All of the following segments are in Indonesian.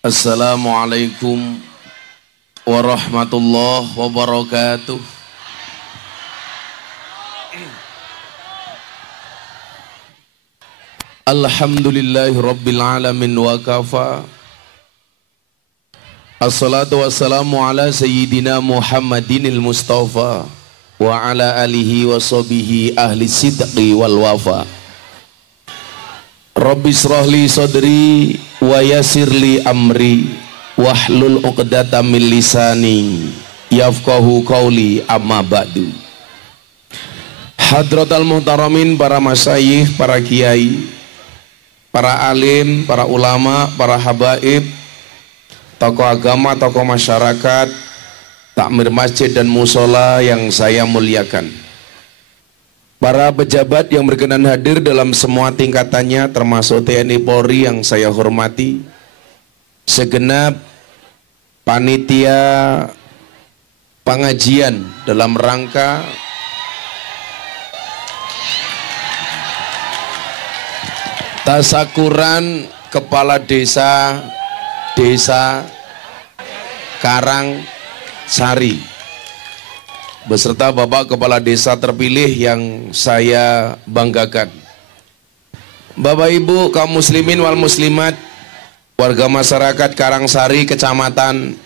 Assalamualaikum warahmatullahi wabarakatuh. Alhamdulillahi rabbil alamin wa kafa. Assalatu wassalamu ala sayyidina Muhammadinil Mustafa wa ala alihi wa sahbihi ahli sidqi wal wafa. Rabbi shrahli sadri wa yassirli amri wahlul 'uqdatam min lisani yafqahu qawli, amma ba'du. Hadratal muhtaramin, para masyayikh, para kiai, para alim, para ulama, para habaib, tokoh agama, tokoh masyarakat, takmir masjid dan musola yang saya muliakan, para pejabat yang berkenan hadir dalam semua tingkatannya termasuk TNI Polri yang saya hormati, segenap panitia pengajian dalam rangka tasakuran kepala desa Karangsari beserta Bapak Kepala Desa terpilih yang saya banggakan. Bapak Ibu kaum muslimin wal muslimat, warga masyarakat Karangsari, Kecamatan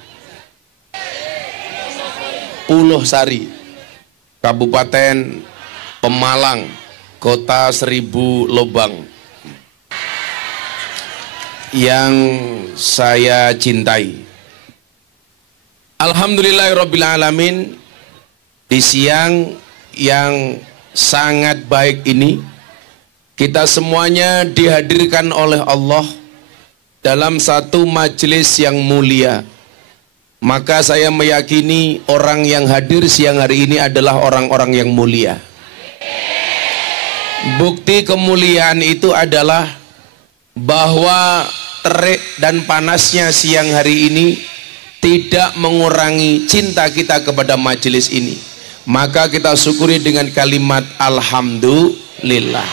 Pulau Sari, Kabupaten Pemalang, Kota Seribu Lobang, yang saya cintai. Alhamdulillahirabbil alamin, di siang yang sangat baik ini kita semuanya dihadirkan oleh Allah dalam satu majelis yang mulia. Maka saya meyakini orang yang hadir siang hari ini adalah orang-orang yang mulia. Bukti kemuliaan itu adalah bahwa terik dan panasnya siang hari ini tidak mengurangi cinta kita kepada majelis ini. Maka kita syukuri dengan kalimat alhamdulillah.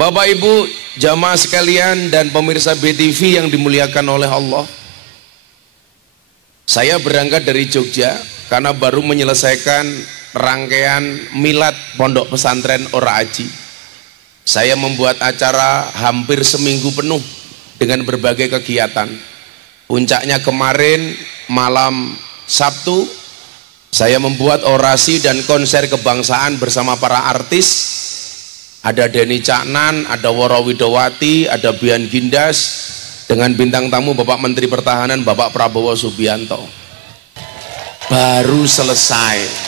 Bapak Ibu jamaah sekalian dan pemirsa BTV yang dimuliakan oleh Allah, saya berangkat dari Jogja karena baru menyelesaikan rangkaian milad Pondok Pesantren Ora Aji. Saya membuat acara hampir seminggu penuh dengan berbagai kegiatan. Puncaknya kemarin malam Sabtu, saya membuat orasi dan konser kebangsaan bersama para artis. Ada Denny Caknan, ada Woro Widowati, ada Bian Gindas, dengan bintang tamu Bapak Menteri Pertahanan Bapak Prabowo Subianto. Baru selesai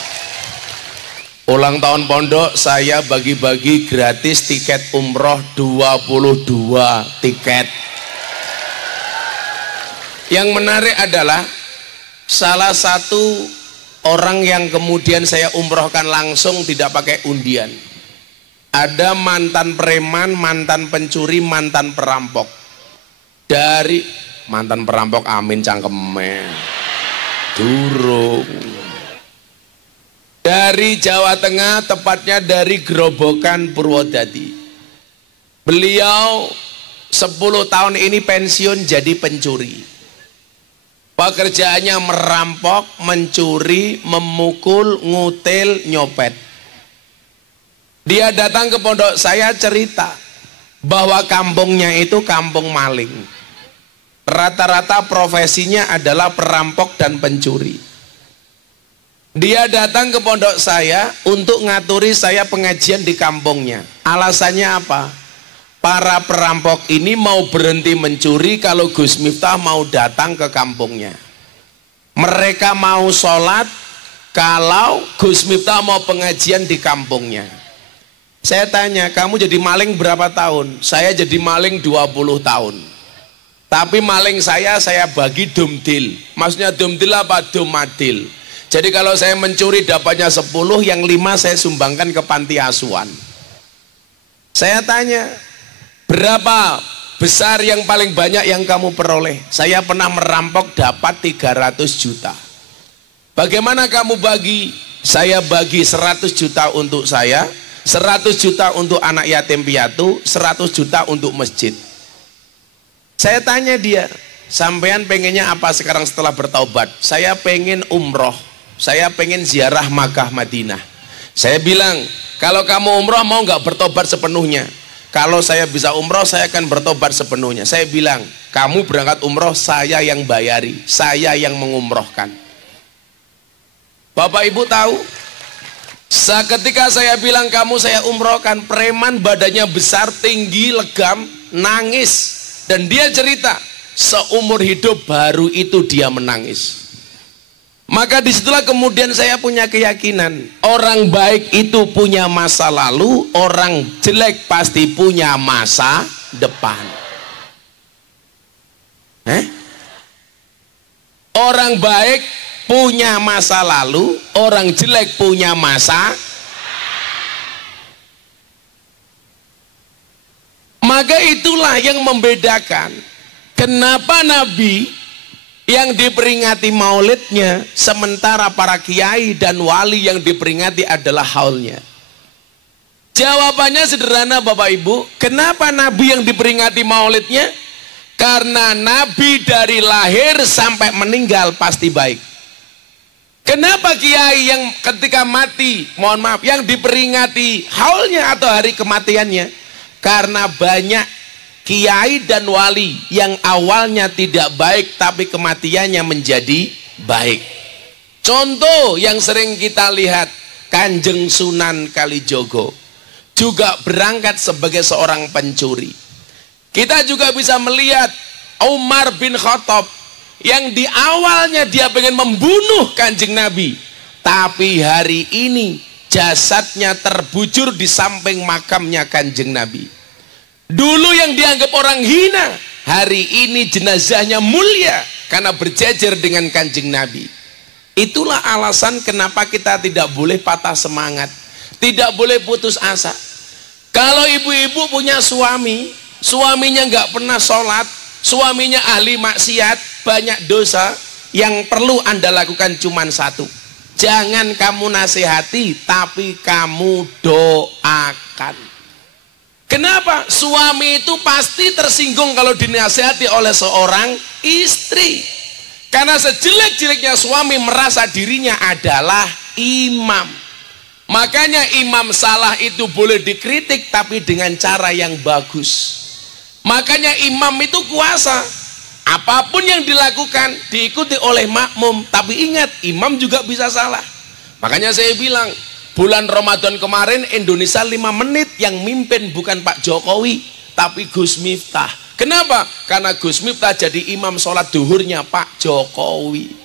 ulang tahun pondok, saya bagi-bagi gratis tiket umroh 22 tiket. Yang menarik adalah salah satu orang yang kemudian saya umrohkan langsung tidak pakai undian. Ada mantan preman, mantan pencuri, mantan perampok. Dari mantan perampok, amin cangkeme durung. Dari Jawa Tengah, tepatnya dari Grobogan, Purwodadi. Beliau 10 tahun ini pensiun jadi pencuri. Pekerjaannya merampok, mencuri, memukul, ngutil, nyopet. Dia datang ke pondok saya cerita bahwa kampungnya itu kampung maling. Rata-rata profesinya adalah perampok dan pencuri. Dia datang ke pondok saya untuk ngaturi saya pengajian di kampungnya. Alasannya apa? Para perampok ini mau berhenti mencuri kalau Gus Miftah mau datang ke kampungnya. Mereka mau sholat kalau Gus Miftah mau pengajian di kampungnya. Saya tanya, kamu jadi maling berapa tahun? Saya jadi maling 20 tahun. Tapi maling saya bagi dumdil. Maksudnya dumdil apa? Dumadil. Jadi kalau saya mencuri dapatnya 10, yang 5 saya sumbangkan ke panti asuhan. Saya tanya, berapa besar yang paling banyak yang kamu peroleh? Saya pernah merampok dapat 300 juta. Bagaimana kamu bagi? Saya bagi 100 juta untuk saya, 100 juta untuk anak yatim piatu, 100 juta untuk masjid. Saya tanya dia, sampean pengennya apa sekarang setelah bertaubat? Saya pengen umroh, saya pengen ziarah Makkah Madinah. Saya bilang, kalau kamu umroh mau nggak bertobat sepenuhnya? Kalau saya bisa umroh, saya akan bertobat sepenuhnya. Saya bilang, kamu berangkat umroh, saya yang bayari, saya yang mengumrohkan. Bapak Ibu tahu, seketika saya bilang kamu saya umrohkan, preman badannya besar, tinggi, legam, nangis. Dan dia cerita, seumur hidup baru itu dia menangis. Maka disitulah kemudian saya punya keyakinan, orang baik itu punya masa lalu, orang jelek pasti punya masa depan. Orang baik punya masa lalu, orang jelek punya masa. Maka itulah yang membedakan kenapa Nabi yang diperingati maulidnya, sementara para kiai dan wali yang diperingati adalah haulnya. Jawabannya sederhana Bapak Ibu, kenapa Nabi yang diperingati maulidnya? Karena Nabi dari lahir sampai meninggal pasti baik. Kenapa kiai yang ketika mati, mohon maaf, yang diperingati haulnya atau hari kematiannya? Karena banyak kiai dan wali yang awalnya tidak baik tapi kematiannya menjadi baik. Contoh yang sering kita lihat, Kanjeng Sunan Kalijogo juga berangkat sebagai seorang pencuri. Kita juga bisa melihat Umar bin Khattab yang di awalnya dia pengen membunuh Kanjeng Nabi, tapi hari ini jasadnya terbujur di samping makamnya Kanjeng Nabi. Dulu yang dianggap orang hina, hari ini jenazahnya mulia karena berjejer dengan Kanjeng Nabi. Itulah alasan kenapa kita tidak boleh patah semangat, tidak boleh putus asa. Kalau ibu-ibu punya suami, suaminya nggak pernah sholat, suaminya ahli maksiat, banyak dosa, yang perlu Anda lakukan cuma satu. Jangan kamu nasihati, tapi kamu doakan. Kenapa? Suami itu pasti tersinggung kalau dinasihati oleh seorang istri. Karena sejelek-jeleknya suami merasa dirinya adalah imam. Makanya imam salah itu boleh dikritik, tapi dengan cara yang bagus. Makanya imam itu kuasa, apapun yang dilakukan diikuti oleh makmum, tapi ingat imam juga bisa salah. Makanya saya bilang bulan Ramadan kemarin Indonesia 5 menit yang mimpin bukan Pak Jokowi tapi Gus Miftah. Kenapa? Karena Gus Miftah jadi imam sholat duhurnya Pak Jokowi.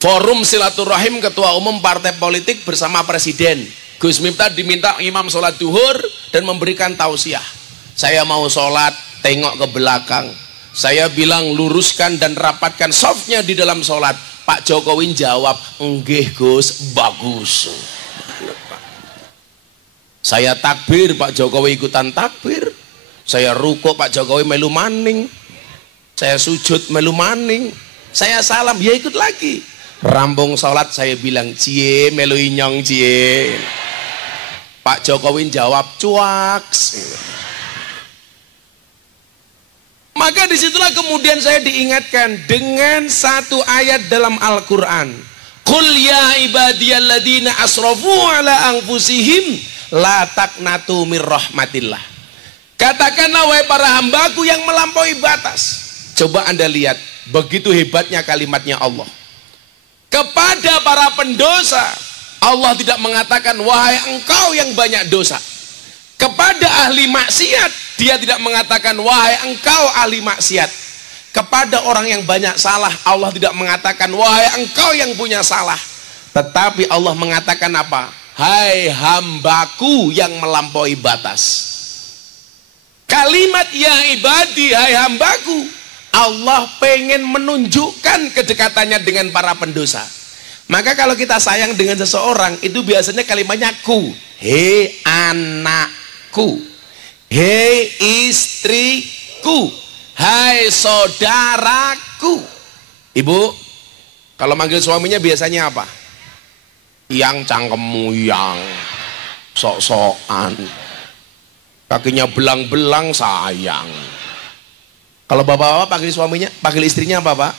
Forum silaturahim ketua umum partai politik bersama presiden, Gus Miftah diminta imam sholat duhur dan memberikan tausiah. Saya mau sholat, tengok ke belakang. Saya bilang luruskan dan rapatkan softnya di dalam sholat. Pak Jokowi jawab, enggih Gus, bagus. Saya takbir, Pak Jokowi ikutan takbir. Saya rukuk, Pak Jokowi melu maning. Saya sujud melu maning. Saya salam, ya ikut lagi. Rampung sholat saya bilang, cie melu inyong cie. Pak Jokowi jawab, cuaks. Maka disitulah kemudian saya diingatkan dengan satu ayat dalam Al-Quran. Qul ya ibadiyalladzina asrafu ala anfusihim la taqnatu mir rahmatillah. Katakanlah wahai para hambaku yang melampaui batas. Coba Anda lihat, begitu hebatnya kalimatnya Allah. Kepada para pendosa, Allah tidak mengatakan wahai engkau yang banyak dosa. Kepada ahli maksiat, dia tidak mengatakan wahai engkau ahli maksiat. Kepada orang yang banyak salah, Allah tidak mengatakan wahai engkau yang punya salah. Tetapi Allah mengatakan apa? Hai hambaku yang melampaui batas. Kalimat ya ibadi, hai hambaku, Allah pengen menunjukkan kedekatannya dengan para pendosa. Maka kalau kita sayang dengan seseorang, itu biasanya kalimatnya ku. Hei anakku, hei istriku, hai saudaraku. Ibu, kalau manggil suaminya biasanya apa? Yang cangkemmu yang sok-sokan, kakinya belang-belang sayang. Kalau bapak-bapak panggil suaminya, panggil istrinya apa pak?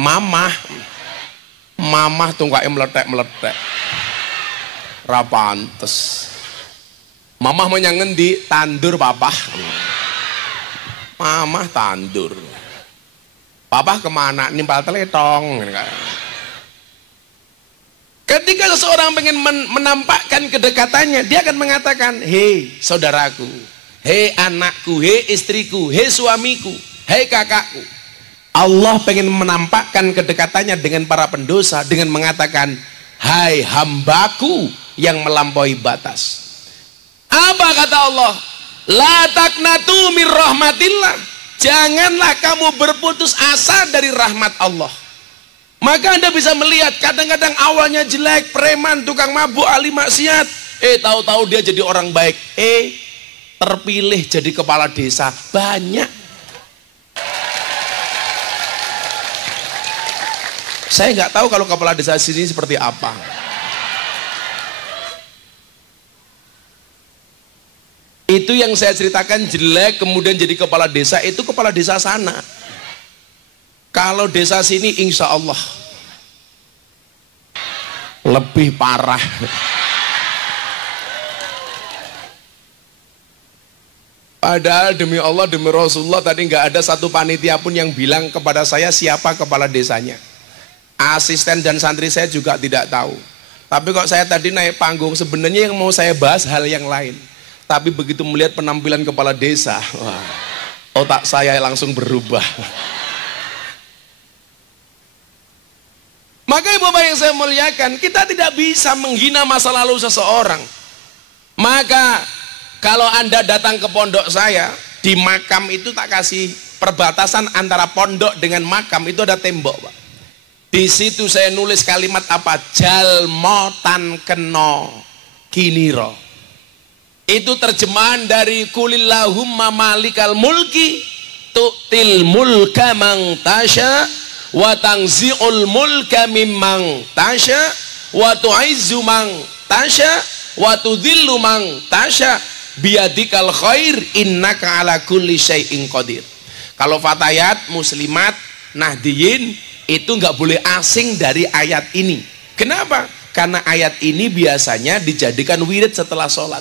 Mamah. Mamah tuh kayak meletek-meletek. Rapantes. Mamah mau ngendi tandur papa. Mamah tandur. Papa kemana? Nimpal teletong. Ketika seseorang pengen menampakkan kedekatannya, dia akan mengatakan, hei saudaraku, hei anakku, hei istriku, hei suamiku, hei kakakku. Allah pengen menampakkan kedekatannya dengan para pendosa dengan mengatakan, hai hambaku yang melampaui batas. Apa kata Allah? La taqnatu mir rahmatillah. Janganlah kamu berputus asa dari rahmat Allah. Maka Anda bisa melihat kadang-kadang awalnya jelek, preman, tukang mabuk, ahli maksiat, tahu-tahu dia jadi orang baik, terpilih jadi kepala desa. Banyak. Saya nggak tahu kalau kepala desa sini seperti apa. Itu yang saya ceritakan jelek kemudian jadi kepala desa, itu kepala desa sana. Kalau desa sini insya Allah lebih parah. Padahal demi Allah, demi Rasulullah tadi nggak ada satu panitia pun yang bilang kepada saya siapa kepala desanya. Asisten dan santri saya juga tidak tahu. Tapi kok saya tadi naik panggung, sebenarnya yang mau saya bahas hal yang lain. Tapi begitu melihat penampilan kepala desa, wah, otak saya langsung berubah. Maka Bapak yang saya muliakan, kita tidak bisa menghina masa lalu seseorang. Maka kalau Anda datang ke pondok saya, di makam itu tak kasih perbatasan antara pondok dengan makam, itu ada tembok Pak. Di situ saya nulis kalimat apa? Jalmo tan keno kiniro. Itu terjemahan dari kulillahumma malikal mulki tu'til mulka mang tasya wa tangzi'ul mulka mimman tasya wa tu'izzu mang tasya wa tudhillu mang tasya biyadikal khair innaka ala kulli syai'in qadir. Kalau fatayat, muslimat, nahdiyin itu nggak boleh asing dari ayat ini. Kenapa? Karena ayat ini biasanya dijadikan wirid setelah sholat.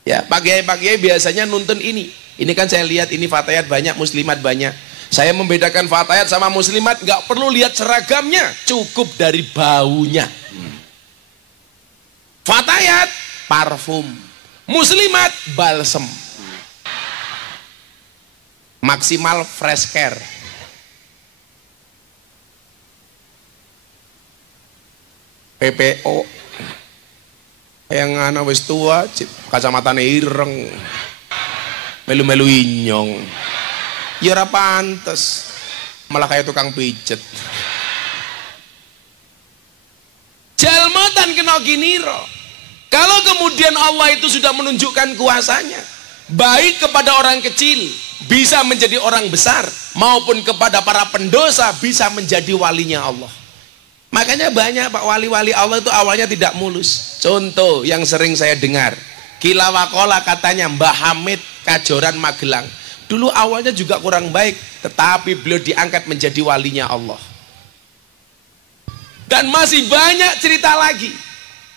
Ya, pagi-pagi biasanya nuntun ini. Ini kan saya lihat ini fatayat banyak, muslimat banyak. Saya membedakan fatayat sama muslimat nggak perlu lihat seragamnya, cukup dari baunya. Fatayat parfum, muslimat balsem. Maksimal fresh care. PPO yang anak wis tua, kacamatane ireng, melu-melu inyong, ya ora pantes, malah kayak tukang pijet. Jalmatan kena giniro. Kalau kemudian Allah itu sudah menunjukkan kuasanya, baik kepada orang kecil bisa menjadi orang besar, maupun kepada para pendosa bisa menjadi walinya Allah. Makanya banyak Pak wali-wali Allah itu awalnya tidak mulus. Contoh yang sering saya dengar, Kilawakola katanya Mbah Hamid Kajoran Magelang. Dulu awalnya juga kurang baik, tetapi beliau diangkat menjadi walinya Allah. Dan masih banyak cerita lagi.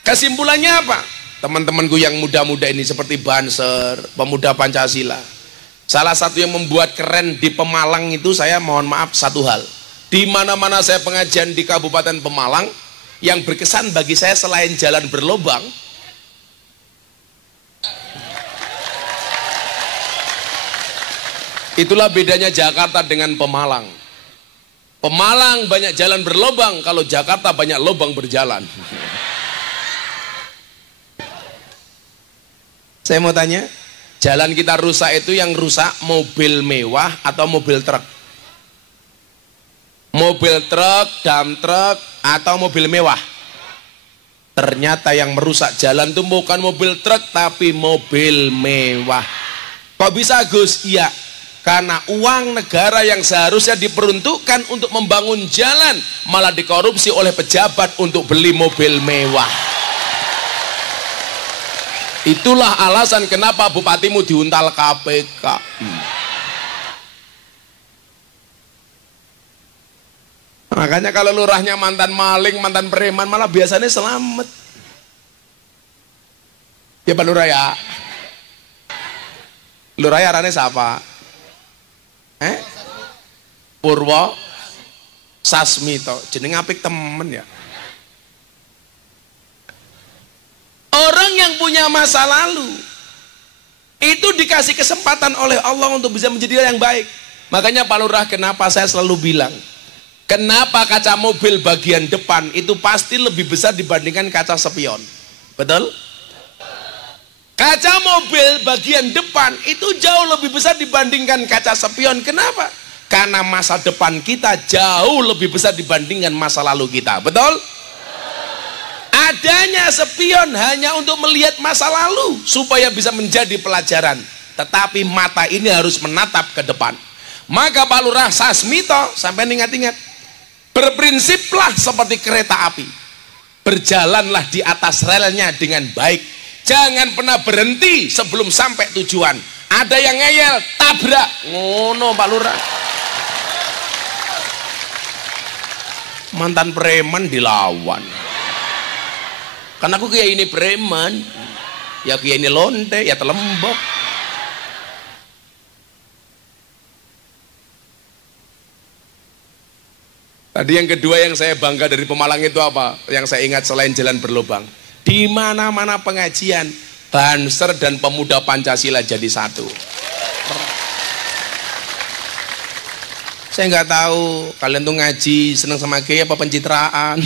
Kesimpulannya apa? Teman-temanku yang muda-muda ini seperti Banser, pemuda Pancasila. Salah satu yang membuat keren di Pemalang itu, saya mohon maaf satu hal. Di mana-mana saya pengajian di Kabupaten Pemalang, yang berkesan bagi saya selain jalan berlobang, itulah bedanya Jakarta dengan Pemalang. Pemalang banyak jalan berlobang, kalau Jakarta banyak lobang berjalan. Saya mau tanya, jalan kita rusak itu yang rusak mobil mewah atau mobil truk? Mobil truk, dump truk, atau mobil mewah? Ternyata yang merusak jalan itu bukan mobil truk tapi mobil mewah. Kok bisa Gus? Iya, karena uang negara yang seharusnya diperuntukkan untuk membangun jalan malah dikorupsi oleh pejabat untuk beli mobil mewah. Itulah alasan kenapa bupatimu diuntal KPK. Makanya kalau lurahnya mantan maling, mantan preman, malah biasanya selamat. Ya Pak Lurah ya. Lurah ya arane siapa? Purwo Sasmito, jeneng apik temen ya. Orang yang punya masa lalu itu dikasih kesempatan oleh Allah untuk bisa menjadi yang baik. Makanya Pak Lurah, kenapa saya selalu bilang, kenapa kaca mobil bagian depan itu pasti lebih besar dibandingkan kaca spion? Betul? Kaca mobil bagian depan itu jauh lebih besar dibandingkan kaca spion. Kenapa? Karena masa depan kita jauh lebih besar dibandingkan masa lalu kita. Betul? Adanya spion hanya untuk melihat masa lalu supaya bisa menjadi pelajaran. Tetapi mata ini harus menatap ke depan. Maka Pak Lurah Sasmito, sampai ingat-ingat, berprinsiplah seperti kereta api. Berjalanlah di atas relnya dengan baik. Jangan pernah berhenti sebelum sampai tujuan. Ada yang ngeyel, tabrak. Ngono Pak Lurah. Mantan preman dilawan. Karena aku kayak ini preman, ya kayak ini lonte, ya telembok. Tadi yang kedua yang saya bangga dari Pemalang itu apa? Yang saya ingat selain jalan berlubang, di mana-mana pengajian, Banser dan pemuda Pancasila jadi satu. Saya nggak tahu kalian tuh ngaji seneng sama gaya apa pencitraan.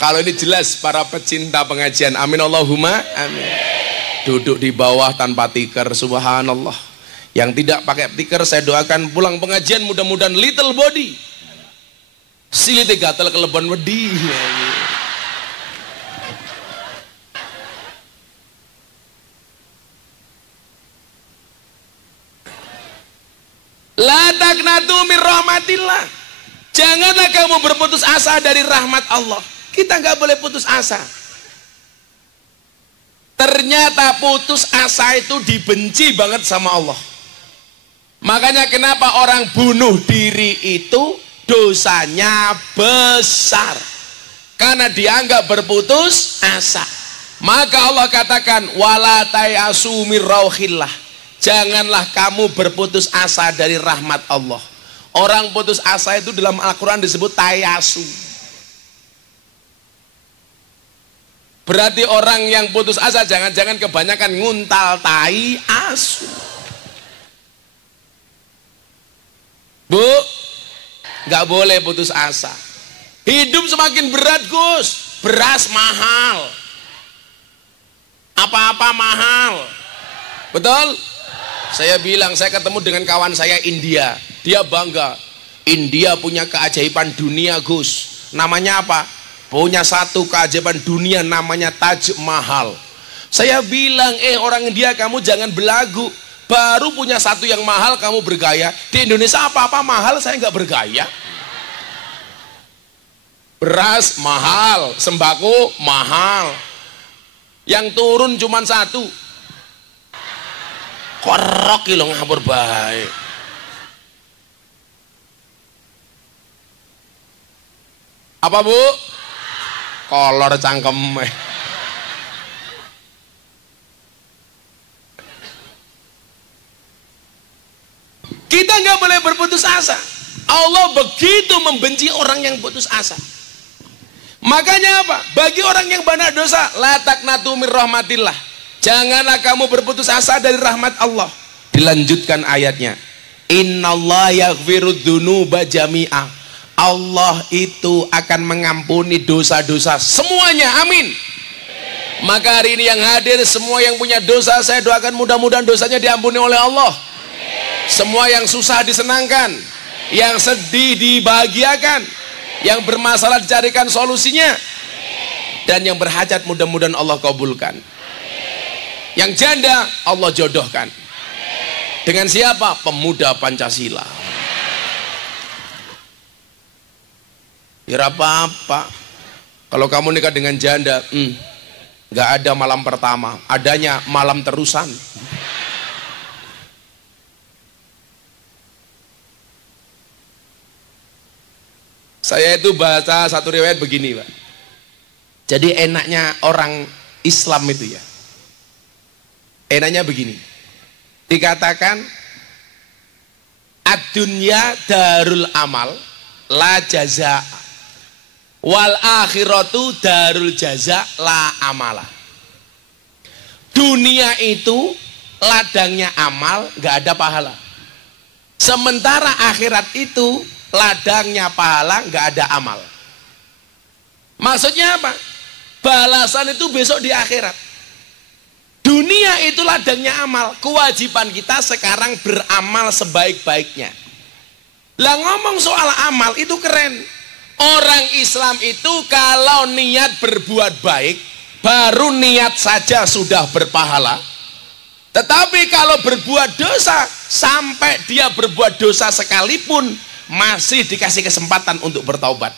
Kalau ini jelas para pecinta pengajian, amin Allahumma amin. Duduk di bawah tanpa tikar, subhanallah. Yang tidak pakai tikar saya doakan pulang pengajian mudah-mudahan little body. Silite gatel kelebon wedi. La taqnatu min rahmatillah. Janganlah kamu berputus asa dari rahmat Allah. Kita nggak boleh putus asa. Ternyata putus asa itu dibenci banget sama Allah. Makanya kenapa orang bunuh diri itu dosanya besar, karena dianggap berputus asa. Maka Allah katakan wala tayasu mir rauhillah. Janganlah kamu berputus asa dari rahmat Allah. Orang putus asa itu dalam Al-Quran disebut tayasu. Berarti orang yang putus asa jangan-jangan kebanyakan nguntal tai asu. Bu, nggak boleh putus asa. Hidup semakin berat Gus, beras mahal, apa-apa mahal. Betul? Saya bilang, saya ketemu dengan kawan saya India, dia bangga. India punya keajaiban dunia Gus. Namanya apa? Punya satu keajaiban dunia namanya Taj Mahal. Saya bilang, orang India kamu jangan belagu. Baru punya satu yang mahal kamu bergaya. Di Indonesia apa-apa mahal, saya nggak bergaya. Beras mahal, sembako mahal. Yang turun cuma satu. Korok kilo ngapur baik. Apa Bu? Kolor cangkem. Kita nggak boleh berputus asa. Allah begitu membenci orang yang putus asa. Makanya apa? Bagi orang yang banyak dosa, la taqnatu mir rahmatillah. Janganlah kamu berputus asa dari rahmat Allah. Dilanjutkan ayatnya. Innallaha yaghfirudz dzunuba jami'a. Allah itu akan mengampuni dosa-dosa semuanya, amin. Maka hari ini yang hadir, semua yang punya dosa, saya doakan mudah-mudahan dosanya diampuni oleh Allah. Semua yang susah disenangkan, yang sedih dibahagiakan, yang bermasalah dicarikan solusinya, dan yang berhajat mudah-mudahan Allah kabulkan. Yang janda Allah jodohkan. Dengan siapa? Pemuda Pancasila. Ya apa-apa. Kalau kamu nikah dengan janda, nggak ada malam pertama, adanya malam terusan. Saya itu baca satu riwayat begini, Pak. Jadi enaknya orang Islam itu ya, enaknya begini, dikatakan ad-dunya darul amal la jaza wal akhiratu darul jaza la amala. Dunia itu ladangnya amal, nggak ada pahala. Sementara akhirat itu ladangnya pahala, nggak ada amal. Maksudnya apa? Balasan itu besok di akhirat. Dunia itu ladangnya amal. Kewajiban kita sekarang beramal sebaik-baiknya. Lah ngomong soal amal itu keren. Orang Islam itu kalau niat berbuat baik, baru niat saja sudah berpahala. Tetapi kalau berbuat dosa, sampai dia berbuat dosa sekalipun, masih dikasih kesempatan untuk bertaubat.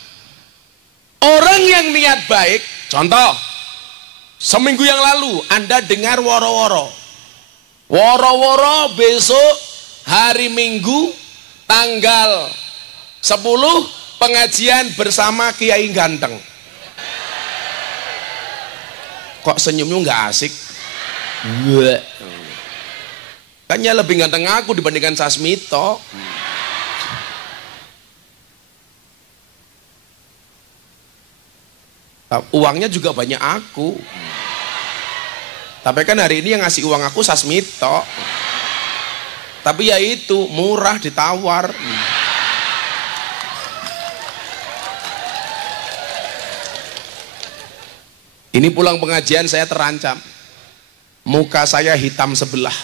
Orang yang niat baik, contoh, seminggu yang lalu Anda dengar woro-woro. Woro-woro besok hari Minggu tanggal 10 pengajian bersama Kiai Ganteng. Kok senyumnya nggak asik? Kayaknya lebih ganteng aku dibandingkan Sasmito. Uangnya juga banyak aku. Tapi kan hari ini yang ngasih uang aku Sasmito. Tapi ya itu murah ditawar. Ini pulang pengajian saya terancam. Muka saya hitam sebelah.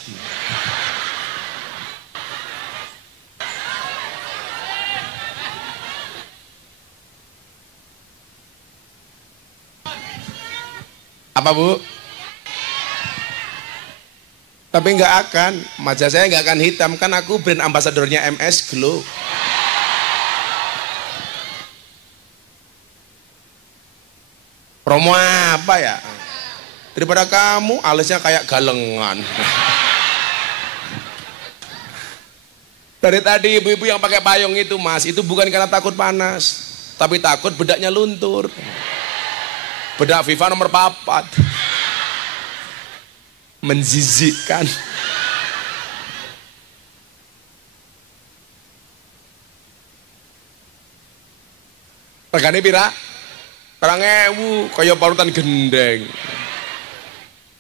Apa Bu? Tapi nggak akan, wajah saya nggak akan hitam, kan aku brand ambasadornya MS Glow. Promo apa ya? Daripada kamu alisnya kayak galengan. Dari tadi ibu-ibu yang pakai payung itu Mas, itu bukan karena takut panas, tapi takut bedaknya luntur. Bedak FIFA nomor 4 menzizikkan. Regane pira? 2.000, kaya parutan gendeng.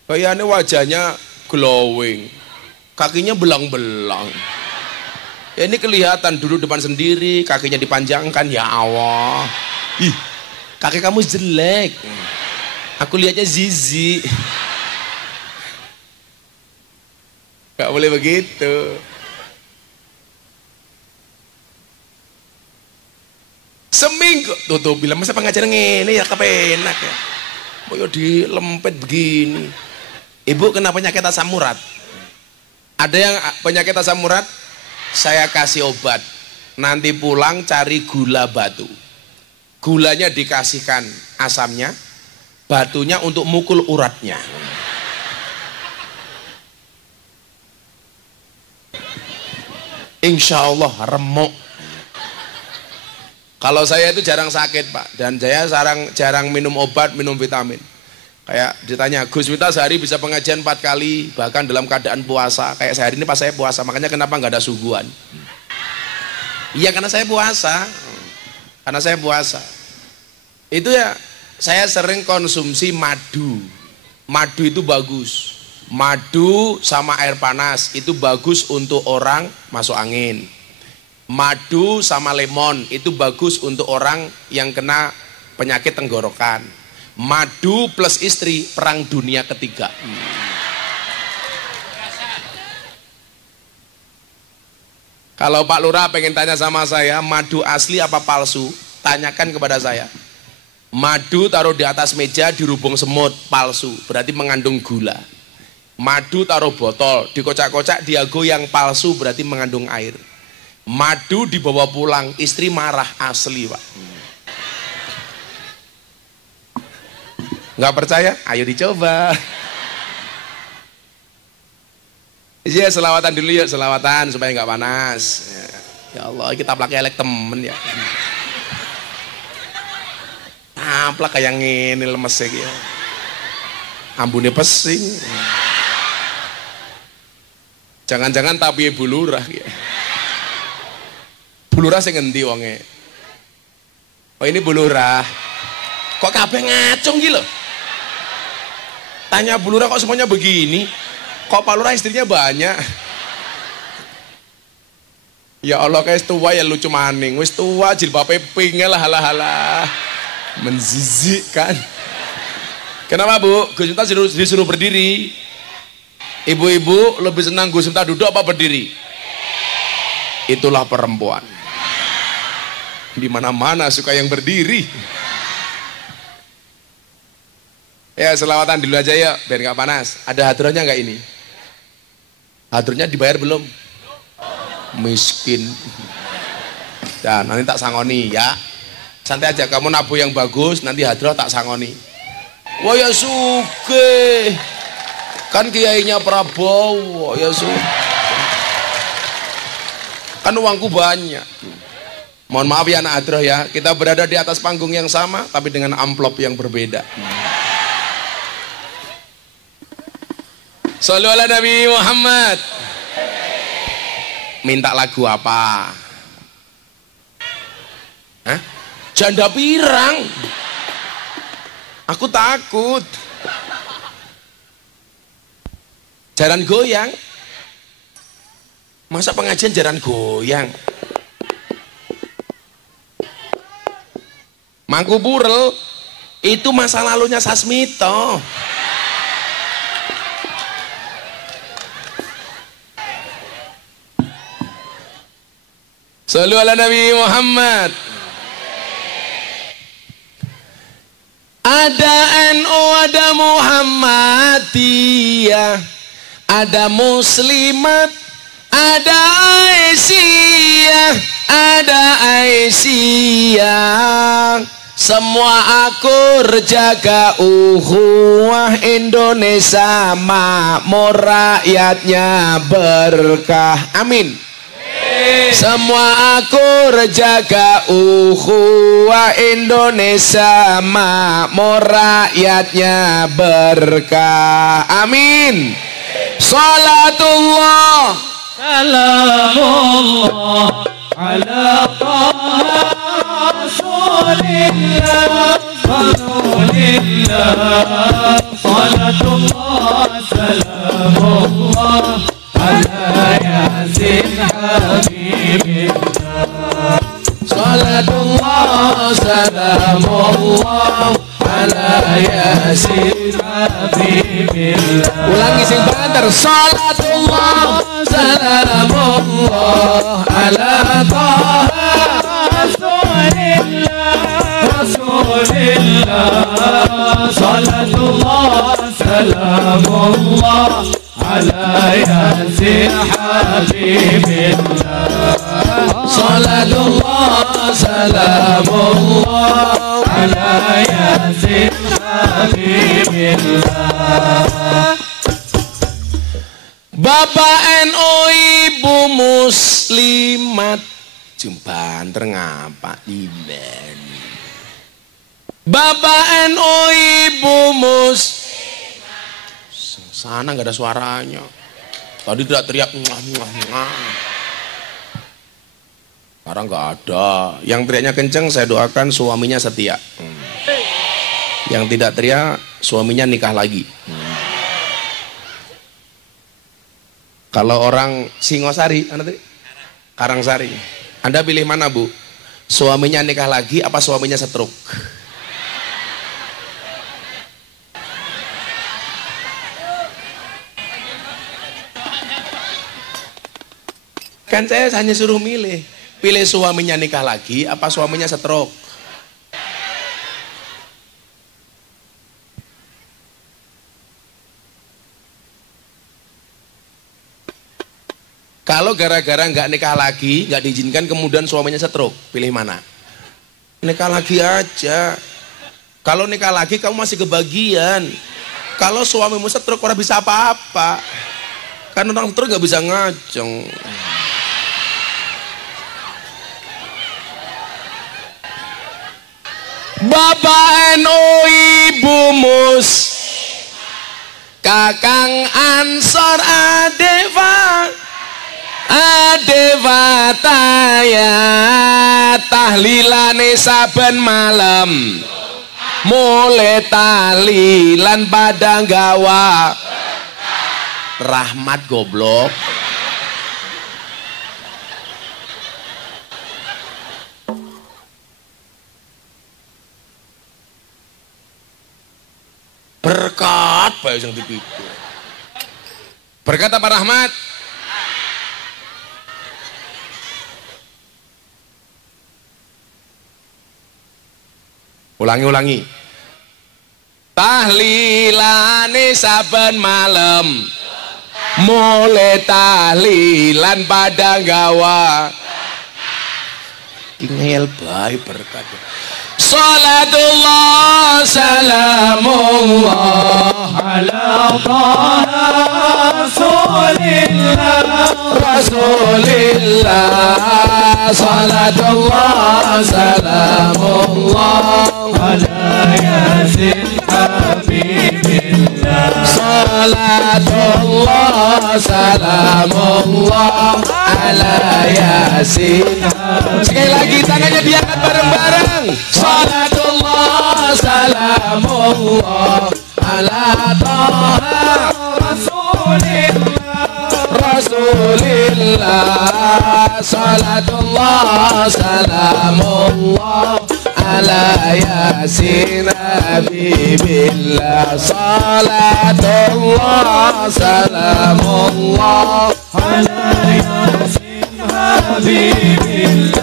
Kayaknya wajahnya glowing, kakinya belang-belang. Ya ini kelihatan dulu depan sendiri, kakinya dipanjangkan. Ya Allah, ih, kaki kamu jelek. Aku lihatnya zizi. Gak boleh begitu. Seminggu tuh bilang masa pengajaran ini ya kepenak ya. Boyo dilempet begini. Ibu kena penyakit asam urat. Ada yang penyakit asam urat? Saya kasih obat. Nanti pulang cari gula batu. Gulanya dikasihkan asamnya, batunya untuk mukul uratnya. Insya Allah remuk. Kalau saya itu jarang sakit Pak, dan saya jarang minum obat, minum vitamin. Kayak ditanya, Gus Wita sehari bisa pengajian 4 kali, bahkan dalam keadaan puasa. Kayak sehari ini pas saya puasa, makanya kenapa nggak ada suguhan? Iya karena saya puasa. Karena saya puasa. Itu ya, saya sering konsumsi madu. Madu itu bagus. Madu sama air panas itu bagus untuk orang masuk angin. Madu sama lemon itu bagus untuk orang yang kena penyakit tenggorokan. Madu plus istri perang dunia ketiga. Kalau Pak Lurah pengen tanya sama saya, madu asli apa palsu? Tanyakan kepada saya. Madu taruh di atas meja dirubung semut, palsu, berarti mengandung gula. Madu taruh botol, dikocak-kocak dia goyang, palsu, berarti mengandung air. Madu dibawa pulang, istri marah, asli Pak. Nggak percaya? Ayo dicoba. Iya, selawatan dulu yuk, selawatan supaya nggak panas. Ya Allah, kita pakai elek temen ya. aplak kayak ngene lemes iki. Ambune pesing. Jangan-jangan tapi bulurah ya. Bulurah sing ngendi wonge? Oh ini bulurah. Kok kabeh ngacung iki lho? Tanya bulurah kok semuanya begini? Kok Pak Lurah istrinya banyak? Ya Allah guys tua ya lucu maning. Wis tua jilbabe pink lah halah. Menzizikkan. Kenapa Bu? Gus Miftah disuruh berdiri. Ibu-ibu lebih senang Gus Miftah duduk apa berdiri? Itulah perempuan. Di mana-mana suka yang berdiri. Ya selawatan dulu aja ya biar nggak panas. Ada hadrohnya nggak ini? Hadrohnya dibayar belum? Miskin. Dan nanti tak sangoni ya. Santai aja kamu nabu yang bagus nanti hadroh tak sangoni. Wah ya suge. Kan kiainya Prabowo ya suge. Kan uangku banyak. Mohon maaf ya anak hadroh ya. Kita berada di atas panggung yang sama tapi dengan amplop yang berbeda. Shallu ala Nabi Muhammad. Minta lagu apa? Hah? Janda pirang. Aku takut. Jaran goyang. Masa pengajian jaran goyang? Mangku Burel itu masa lalunya Sasmito. Shallu ala Nabi Muhammad. Ada NU, ada Muhammadiyah, ada Muslimat, ada Aisyah, ada Aisyah. Semua akur jaga uhuwah Indonesia makmur rakyatnya berkah. Amin. Semua akur jaga uhuwah Indonesia makmur rakyatnya berkah. Amin. Salatullah salamullah ala taha rasulillah rasulillah salatullah salamullah ala yasin habibillah salatullah salamullah ala yasin habibillah. Ulangi sing banter. Salatullah salamullah ala taha rasulillah rasulillah salatullah salamullah ala yasin habibillah salatullah salamullah ala yasin habibillah. Bapak NU, Ibu Muslimat, jumpan ngapa iben. Bapak NU, Ibu Muslimat. Sana nggak ada suaranya. Tadi tidak teriak sekarang nggak ada. Yang teriaknya kenceng saya doakan suaminya setia. Yang tidak teriak suaminya nikah lagi. Kalau orang Singosari, Karangsari, Anda pilih mana Bu? Suaminya nikah lagi apa suaminya stroke? Kan saya hanya suruh milih. Pilih suaminya nikah lagi apa suaminya stroke? Kalau gara-gara nggak nikah lagi, nggak diizinkan, kemudian suaminya stroke, pilih mana? Nikah lagi aja. Kalau nikah lagi kamu masih kebagian. Kalau suamimu stroke orang bisa apa-apa. Kan orang stroke nggak bisa ngajeng. Bapak NU Ibu Mus, Kakang Ansor Adeva Taya, tahlilane saben malam, mulai tahlilan padang gawa. Rahmat goblok. Berkat bae sing dipikir. Berkat apa rahmat? Ulangi. Tahlilane saben malam, mulai tahlilan padang gawa. Ingel bae berkat. Salatullah salamullah ala Rasulillah. Salatullah salamullah ala yasin habibillah. Salatullah salamullah ala yasin. Sekali lagi tangannya diangkat bareng-bareng. Salatullah salamullah ala taha Rasulillah. Salatullah salamullah ala yasin habibillah. Salatullah salamullah ala yasin habibillah.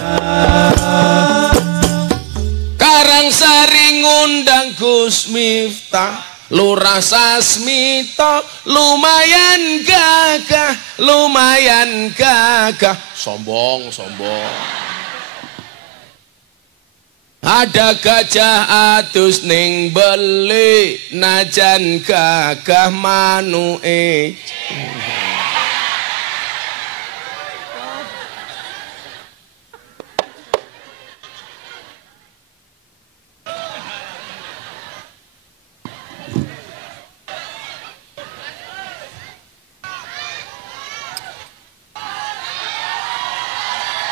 Karangsari ngundang Gus Miftah, Lurah Sasmito, lumayan gagah. Sombong. Ada gajah atus ning beli, najan gagah manuke.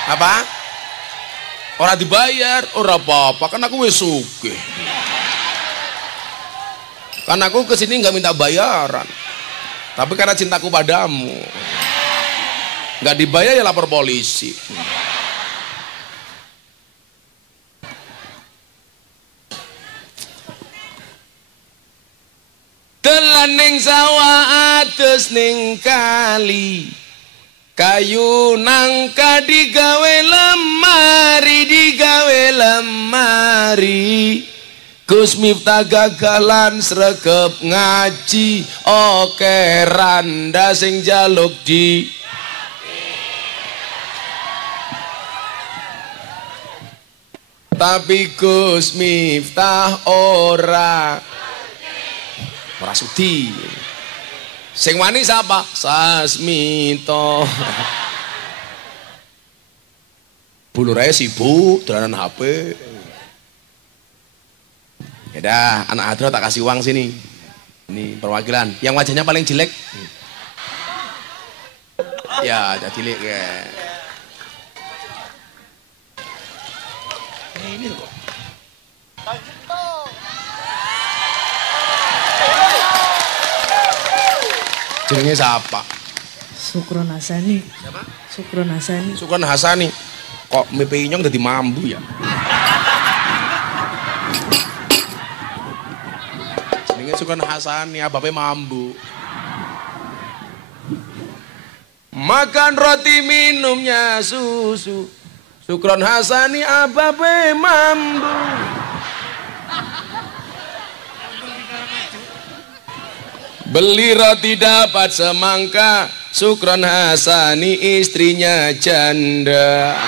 Apa? Orang dibayar, ora apa-apa, kan aku wis sugih. Kan aku kesini nggak minta bayaran, tapi karena cintaku padamu. Nggak dibayar ya lapor polisi. Telan ning sawah atus ning kali, kayu nangka digawe lemari. Gus Miftah gagalan sregep ngaji, oke randa sing jaluk di. Tapi Gus Miftah ora sudi. Sing wani siapa? Sasmito. Bulurnya sibuk dolanan HP. Ya dah, anak Adro tak kasih uang sini. Ini perwakilan. Yang wajahnya paling jelek. Ya, jadi jelek ya. Ini loh. Jenenge siapa? Sukron Hasani. Siapa? Sukron Hasani. Sukron Hasani. Kok MPI nyong jadi mambu ya? Jenenge Sukron Hasani, abape mambu. Makan roti minumnya susu. Sukron Hasani abape mambu. Beli roti dapat semangka, Sukron Hasani istrinya janda.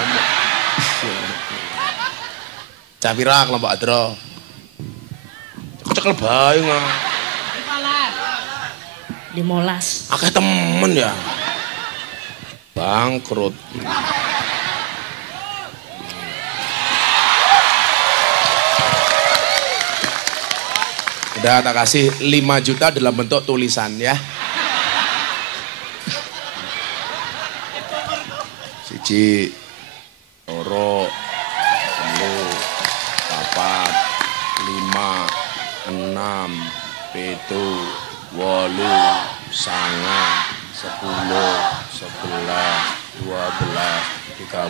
Capirak lah Pak Adro. Cekel bae nga. 15. Akeh temen ya. Bangkrut. Udah tak kasih 5 juta dalam bentuk tulisan ya. Siji, loro, telu, papat, 5, 6, 7, 8, 9, 10, 11, 12, 13,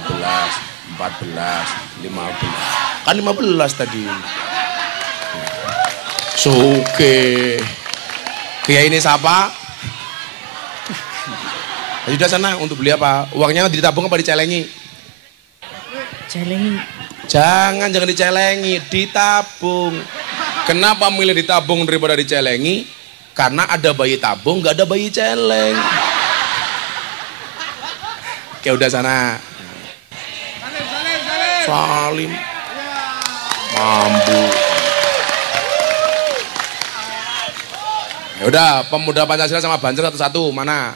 14, 15. Kan 15 tadi. Suke. Kiai ini siapa? Sudah sana untuk beli apa? Uangnya ditabung apa dicelengi? Celengi. Jangan dicelengi, ditabung. Kenapa milih ditabung daripada dicelengi? Karena ada bayi tabung, nggak ada bayi celeng. Oke udah sana. Salim. Mampu. Ya udah, pemuda Pancasila sama Banser satu-satu mana?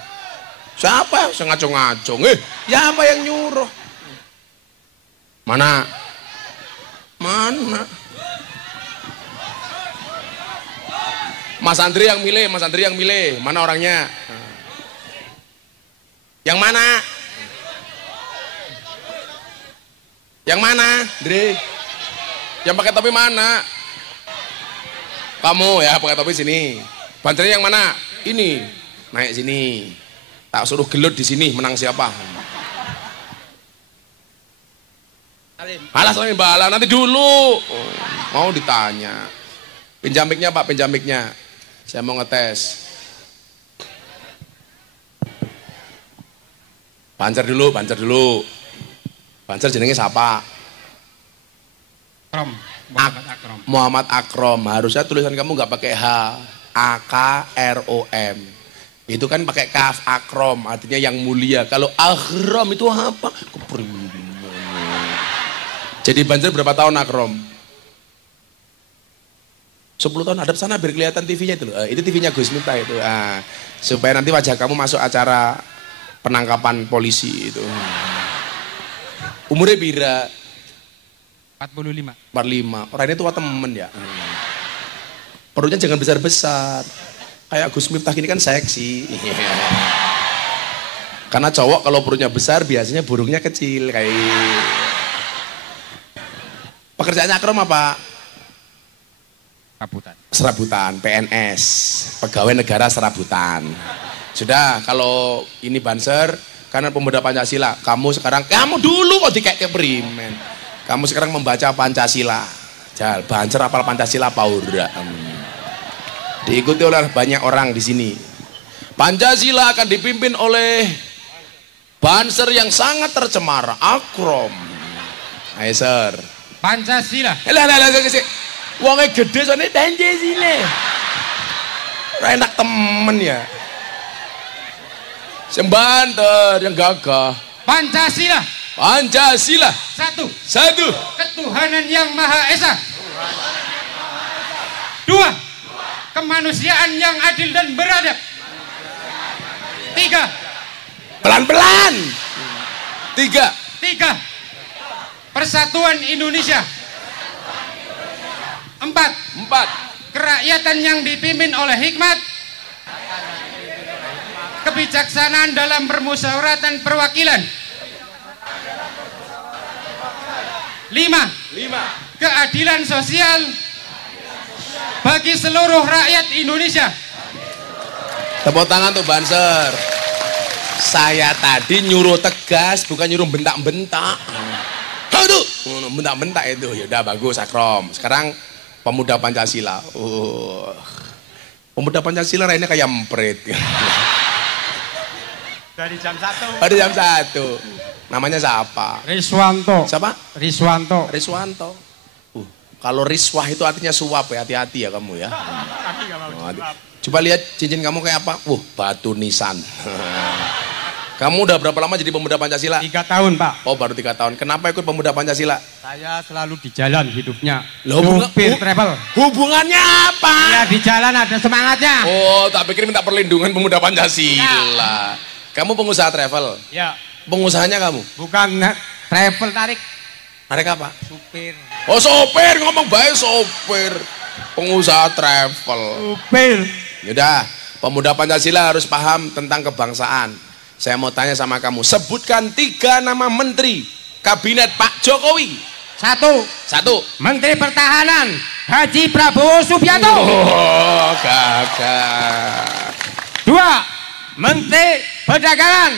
Siapa yang ngacung-ngacung? Ya apa yang nyuruh? Mana? Mana? Mas Andri yang milih, Mas Andri yang milih. Mana orangnya? Yang mana? Yang mana, Andri? Yang pakai topi mana? Kamu ya pakai topi sini. Bansernya yang mana? Ini. Naik sini. Tak suruh gelut di sini, menang siapa? Alas Salim bala nanti dulu. Mau ditanya. Pinjam mic-nya Pak, pinjam mic-nya. Saya mau ngetes. Banser dulu, Banser dulu. Banser jenenge siapa? Akrom, Muhammad Akrom. Muhammad Akrom. Harusnya tulisan kamu nggak pakai H, AKROM. Itu kan pakai kaf, Akrom, artinya yang mulia. Kalau Akrom itu apa? Jadi Banser berapa tahun Akrom? 10 tahun. Hadap sana biar kelihatan TV-nya itu loh. Itu TV-nya Gus Miftah itu. Supaya nanti wajah kamu masuk acara penangkapan polisi itu. Umurnya bira? 45. 45. Orangnya tua temen ya. Perutnya jangan besar-besar. Kayak Gus Miftah ini kan seksi. Karena cowok kalau perutnya besar biasanya burungnya kecil kayak. Pekerjaannya Akrom apa? Serabutan. Serabutan, PNS, pegawai negara serabutan. Sudah, kalau ini Banser, karena pemuda Pancasila, kamu dulu kok dikek primen. Kamu sekarang membaca Pancasila. Jal, Banser apal Pancasila apa ora? Diikuti oleh banyak orang di sini. Pancasila akan dipimpin oleh Banser yang sangat tercemar, Akrom. Ayo, Sir. Pancasila. Wongnya gede soalnya Pancasila. Enak temen ya. Sembanter yang gagah. Pancasila. Pancasila. Satu. Ketuhanan yang Maha Esa. 2. Kemanusiaan yang adil dan beradab. 3. Pelan-pelan. 3. Persatuan Indonesia. 4. Kerakyatan yang dipimpin oleh hikmat, kebijaksanaan dalam permusyawaratan perwakilan. 5. Keadilan sosial bagi seluruh rakyat Indonesia. Tepuk tangan tuh Banser. Saya tadi nyuruh tegas, bukan nyuruh bentak-bentak. Aduh, bentak-bentak itu. Ya udah bagus Akrom. Sekarang pemuda Pancasila. Pemuda Pancasila lainnya kayak emprit. Dari jam 1. Pada jam 1. Namanya siapa? Riswanto. Siapa? Riswanto. Riswanto. Kalau riswah itu artinya suap ya, hati-hati ya kamu ya. Coba lihat cincin kamu kayak apa? Batu nisan. Kamu udah berapa lama jadi pemuda Pancasila? 3 tahun, Pak. Oh, baru 3 tahun. Kenapa ikut pemuda Pancasila? Saya selalu di jalan hidupnya. Loh, Supir travel. Hubungannya apa? Ya di jalan ada semangatnya. Oh, tak pikir minta perlindungan pemuda Pancasila. Kamu pengusaha travel? Ya. Pengusahanya kamu? Bukan travel tarik. Tarik apa? Supir. Oh, sopir, ngomong baik sopir. pengusaha travel. Supir. Yaudah, pemuda Pancasila harus paham tentang kebangsaan. Saya mau tanya sama kamu, sebutkan 3 nama menteri kabinet Pak Jokowi. 1. Menteri Pertahanan Haji Prabowo Subianto. Oh, gagah. 2. Menteri Perdagangan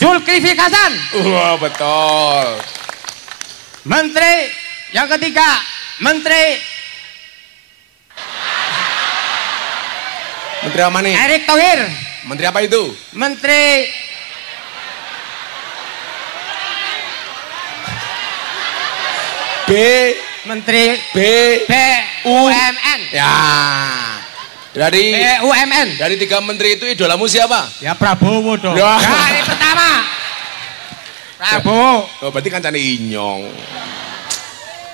Zulkifli Hasan. Betul. Menteri yang ketiga, Menteri apa nih? Erick Thohir. Menteri apa itu? Menteri Menteri BUMN. Ya. Dari BUMN. Dari 3 menteri itu idolamu siapa? Ya Prabowo dong. Ya. Dari pertama Prabowo. Oh, berarti kancane Inyong.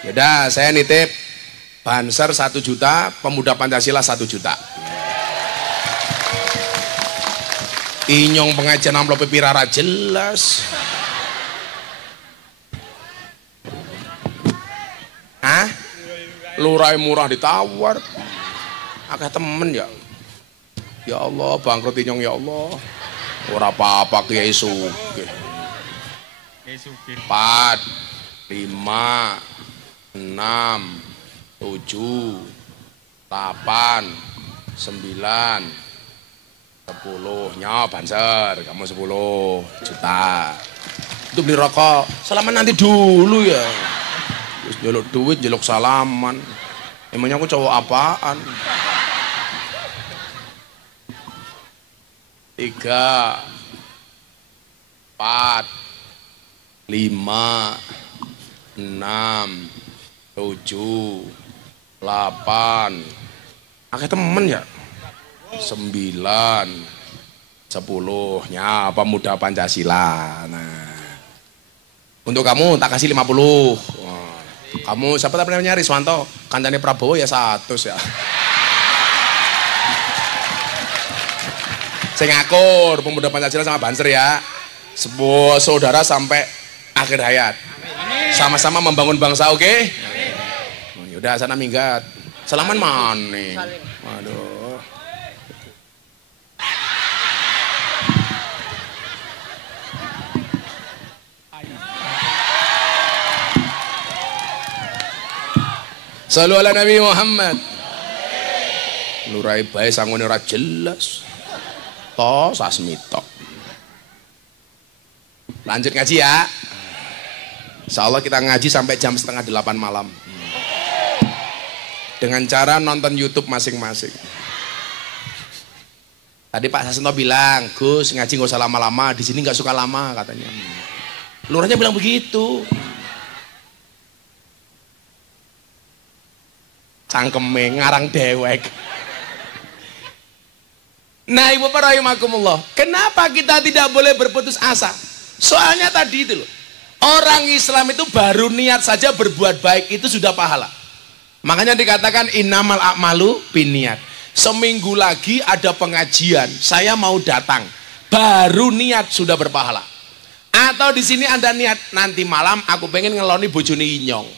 Yaudah, saya nitip Banser 1 juta, pemuda Pancasila 1 juta. Inyong pengajian amplop pirara jelas. Hah? Lurai murah ditawar. Akeh temen ya. Ya Allah, bangkrut Inyong ya Allah. Ora apa-apa Kiai sugih. 4, 5, 6, 7, 8, 9, 10. Nya Banser, kamu 10 juta. Itu beli rokok. Salaman nanti dulu ya. Terus jeluk duit, jeluk salaman. Emangnya aku cowok apaan? 3, 4, 5, 6, 7, 8. Akeh temen ya? 9, 10. Nya pemuda Pancasila. Nah, untuk kamu tak kasih 50. Wah, kamu siapa namanya Riswanto? Kancane Prabowo ya 100 ya. Saya ngakur pemuda Pancasila sama Banser ya. Sebuah saudara sampai akhir hayat. Sama-sama membangun bangsa, oke? Okay? Oh, yaudah sana minggat. Salaman mana? Waduh. Sallu ala Nabi Muhammad. Lurai bae sangone ora jelas. To sasmito. Lanjut ngaji ya. Insyaallah kita ngaji sampai jam 7:30 malam. Dengan cara nonton YouTube masing-masing. Tadi Pak Sasento bilang, Gus ngaji nggak usah lama-lama, di sini nggak suka lama katanya. Lurahnya bilang begitu. Cangkeme ngarang dewek. Nah, Ibu para rahimakumullah, kenapa kita tidak boleh berputus asa? Soalnya tadi itu loh, orang Islam itu baru niat saja berbuat baik itu sudah pahala. Makanya dikatakan innamal a'malu binniyat. Seminggu lagi ada pengajian, saya mau datang. Baru niat sudah berpahala. Atau di sini Anda niat nanti malam aku pengen ngeloni bojone Inyong.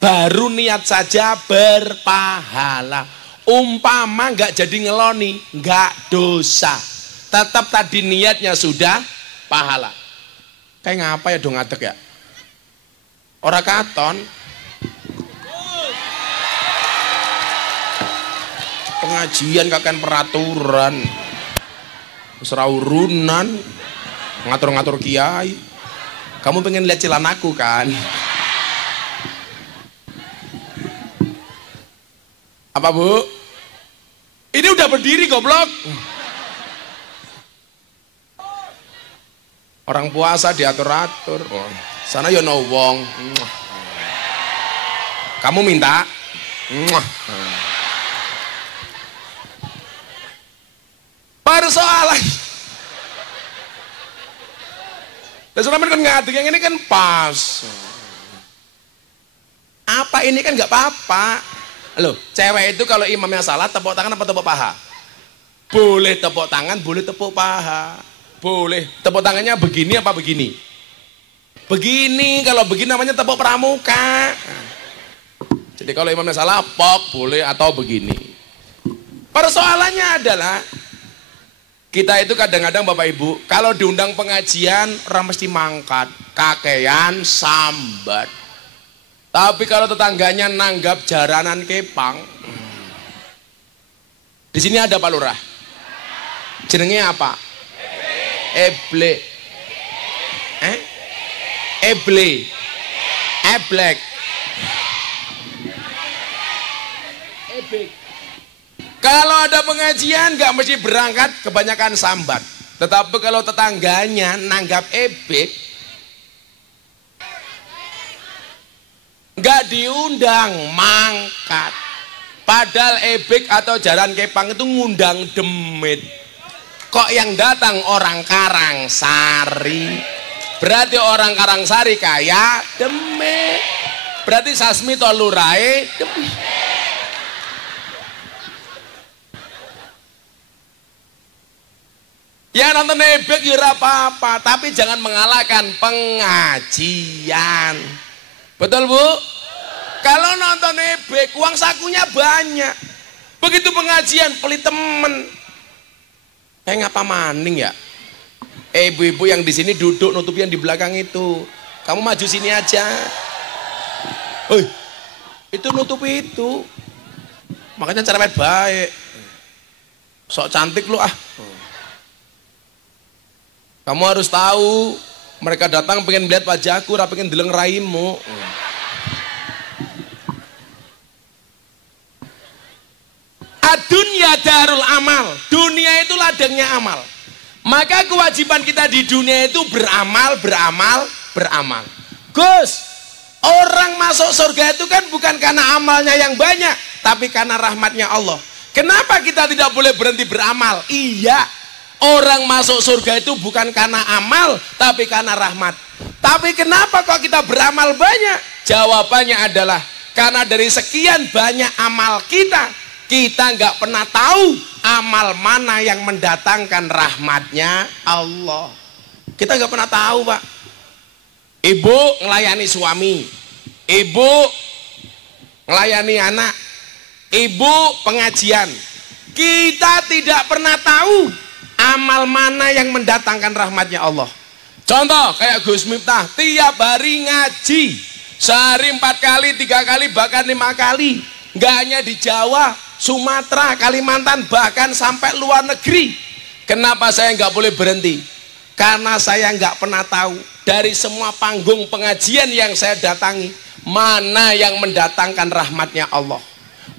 Baru niat saja berpahala. Umpama nggak jadi ngeloni, nggak dosa. Tetap tadi niatnya sudah pahala. Kayak ngapa ya dong ngadeg ya? Ora katon. Pengajian kakek peraturan. Serah urunan. Ngatur-ngatur kiai. Kamu pengen lihat celanaku kan? Apa Bu? Ini udah berdiri goblok. Orang puasa diatur-atur. Oh, sana yo no wong. Kamu minta? Persoalan. Dan selama kan ngadeg yang ini kan pas. Apa ini kan nggak apa-apa. Loh, cewek itu kalau imamnya salah tepuk tangan apa tepuk paha? Boleh tepuk tangan, boleh tepuk paha. Boleh. Tepuk tangannya begini apa begini? Begini, kalau begini namanya tepuk pramuka. Jadi Nanti kalau imamnya salah, pok boleh atau begini. Persoalannya adalah kita itu kadang-kadang Bapak Ibu, kalau diundang pengajian orang mesti mangkat, kakean, sambat. Tapi kalau tetangganya nanggap jaranan kepang, di sini ada Pak Lurah. Jenenge apa? Eble. Eble. Eblek. Ebek. Kalau ada pengajian nggak mesti berangkat, kebanyakan sambat. Tetapi kalau tetangganya nanggap ebek, nggak diundang, mangkat. Padahal ebek atau jaran kepang itu ngundang demit. Kok yang datang orang Karangsari? Berarti orang Karangsari kaya demit. Berarti Sasmito Lurae demit. Ya nonton ebek ya apa-apa, tapi jangan mengalahkan pengajian. Betul Bu? Kalau nonton ebek, uang sakunya banyak. Begitu pengajian, pelit temen. Ngapa maning ya? Ibu-ibu yang di sini duduk nutup yang di belakang itu. Kamu maju sini aja. Itu nutup itu. Makanya cara baik. Sok cantik lu ah. Kamu harus tahu, mereka datang pengen lihat wajahku, ora pengen deleng raimu. Adunya darul amal, dunia itu ladangnya amal. Maka kewajiban kita di dunia itu beramal. Gus, orang masuk surga itu kan bukan karena amalnya yang banyak, tapi karena rahmatnya Allah. Kenapa kita tidak boleh berhenti beramal? Iya. Orang masuk surga itu bukan karena amal, tapi karena rahmat. Tapi kenapa kok kita beramal banyak? Jawabannya adalah karena dari sekian banyak amal kita nggak pernah tahu amal mana yang mendatangkan rahmatnya Allah. Kita nggak pernah tahu Pak. Ibu ngelayani suami, ibu ngelayani anak, ibu pengajian. Kita tidak pernah tahu amal mana yang mendatangkan rahmatnya Allah. Contoh kayak Gus Miftah, tiap hari ngaji, sehari 4 kali, 3 kali, bahkan 5 kali. Nggak hanya di Jawa, Sumatera, Kalimantan, bahkan sampai luar negeri. Kenapa saya nggak boleh berhenti? Karena saya nggak pernah tahu dari semua panggung pengajian yang saya datangi, mana yang mendatangkan rahmatnya Allah.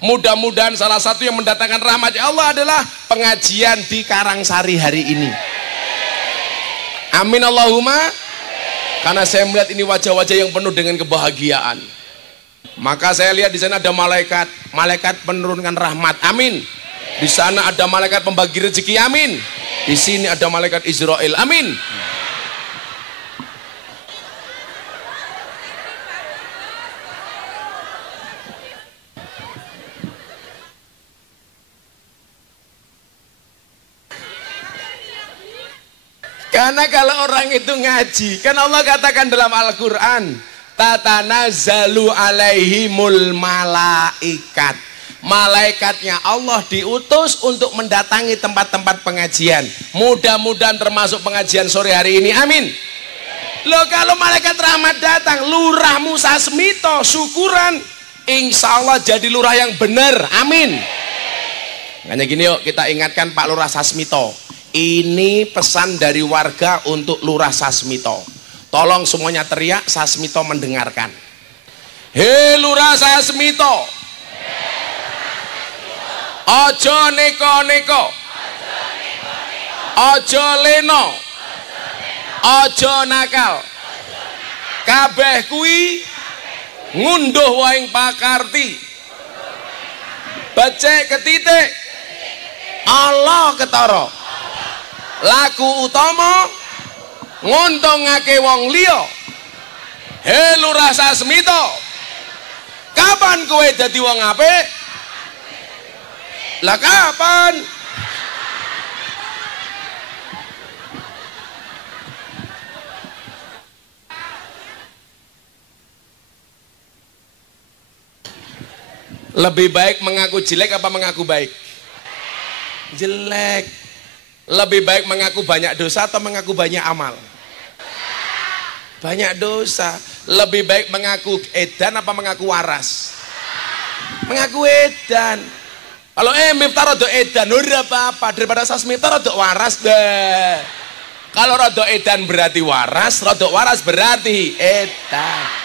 Mudah-mudahan salah satu yang mendatangkan rahmatnya Allah adalah pengajian di Karangsari hari ini. Amin Allahumma. Karena saya melihat ini wajah-wajah yang penuh dengan kebahagiaan. Maka saya lihat di sana ada malaikat, malaikat penurunkan rahmat. Amin. Di sana ada malaikat pembagi rezeki. Amin. Di sini ada malaikat Israel. Amin. Karena kalau orang itu ngaji, kan Allah katakan dalam Al-Quran, tatanazzalu alaihimul malaikat. Malaikatnya Allah diutus untuk mendatangi tempat-tempat pengajian. Mudah-mudahan termasuk pengajian sore hari ini. Amin. Loh kalau malaikat rahmat datang, lurahmu Sasmito, syukuran, insya Allah jadi lurah yang benar. Amin. Hanya gini yuk, kita ingatkan Pak Lurah Sasmito. Ini pesan dari warga untuk Lurah Sasmito. Tolong semuanya teriak, Sasmito mendengarkan. Hei Lurah Sasmito, ojo neko-neko, ojo leno, ojo nakal. Kabeh kui ngunduh waing pakarti, becek ketitik, Allah ketara. Laku utama nguntungake wong liya. Hei Lurah Sasmito, kapan kowe dadi wong apik? Lah kapan? Lebih baik mengaku jelek apa mengaku baik? Jelek. Lebih baik mengaku banyak dosa atau mengaku banyak amal? Banyak dosa. Lebih baik mengaku edan apa mengaku waras? Mengaku edan. Kalau Miftah rodok edan ora apa-apa daripada Sasmita rodok waras deh. Kalau rodok edan berarti waras, rodok waras berarti edan.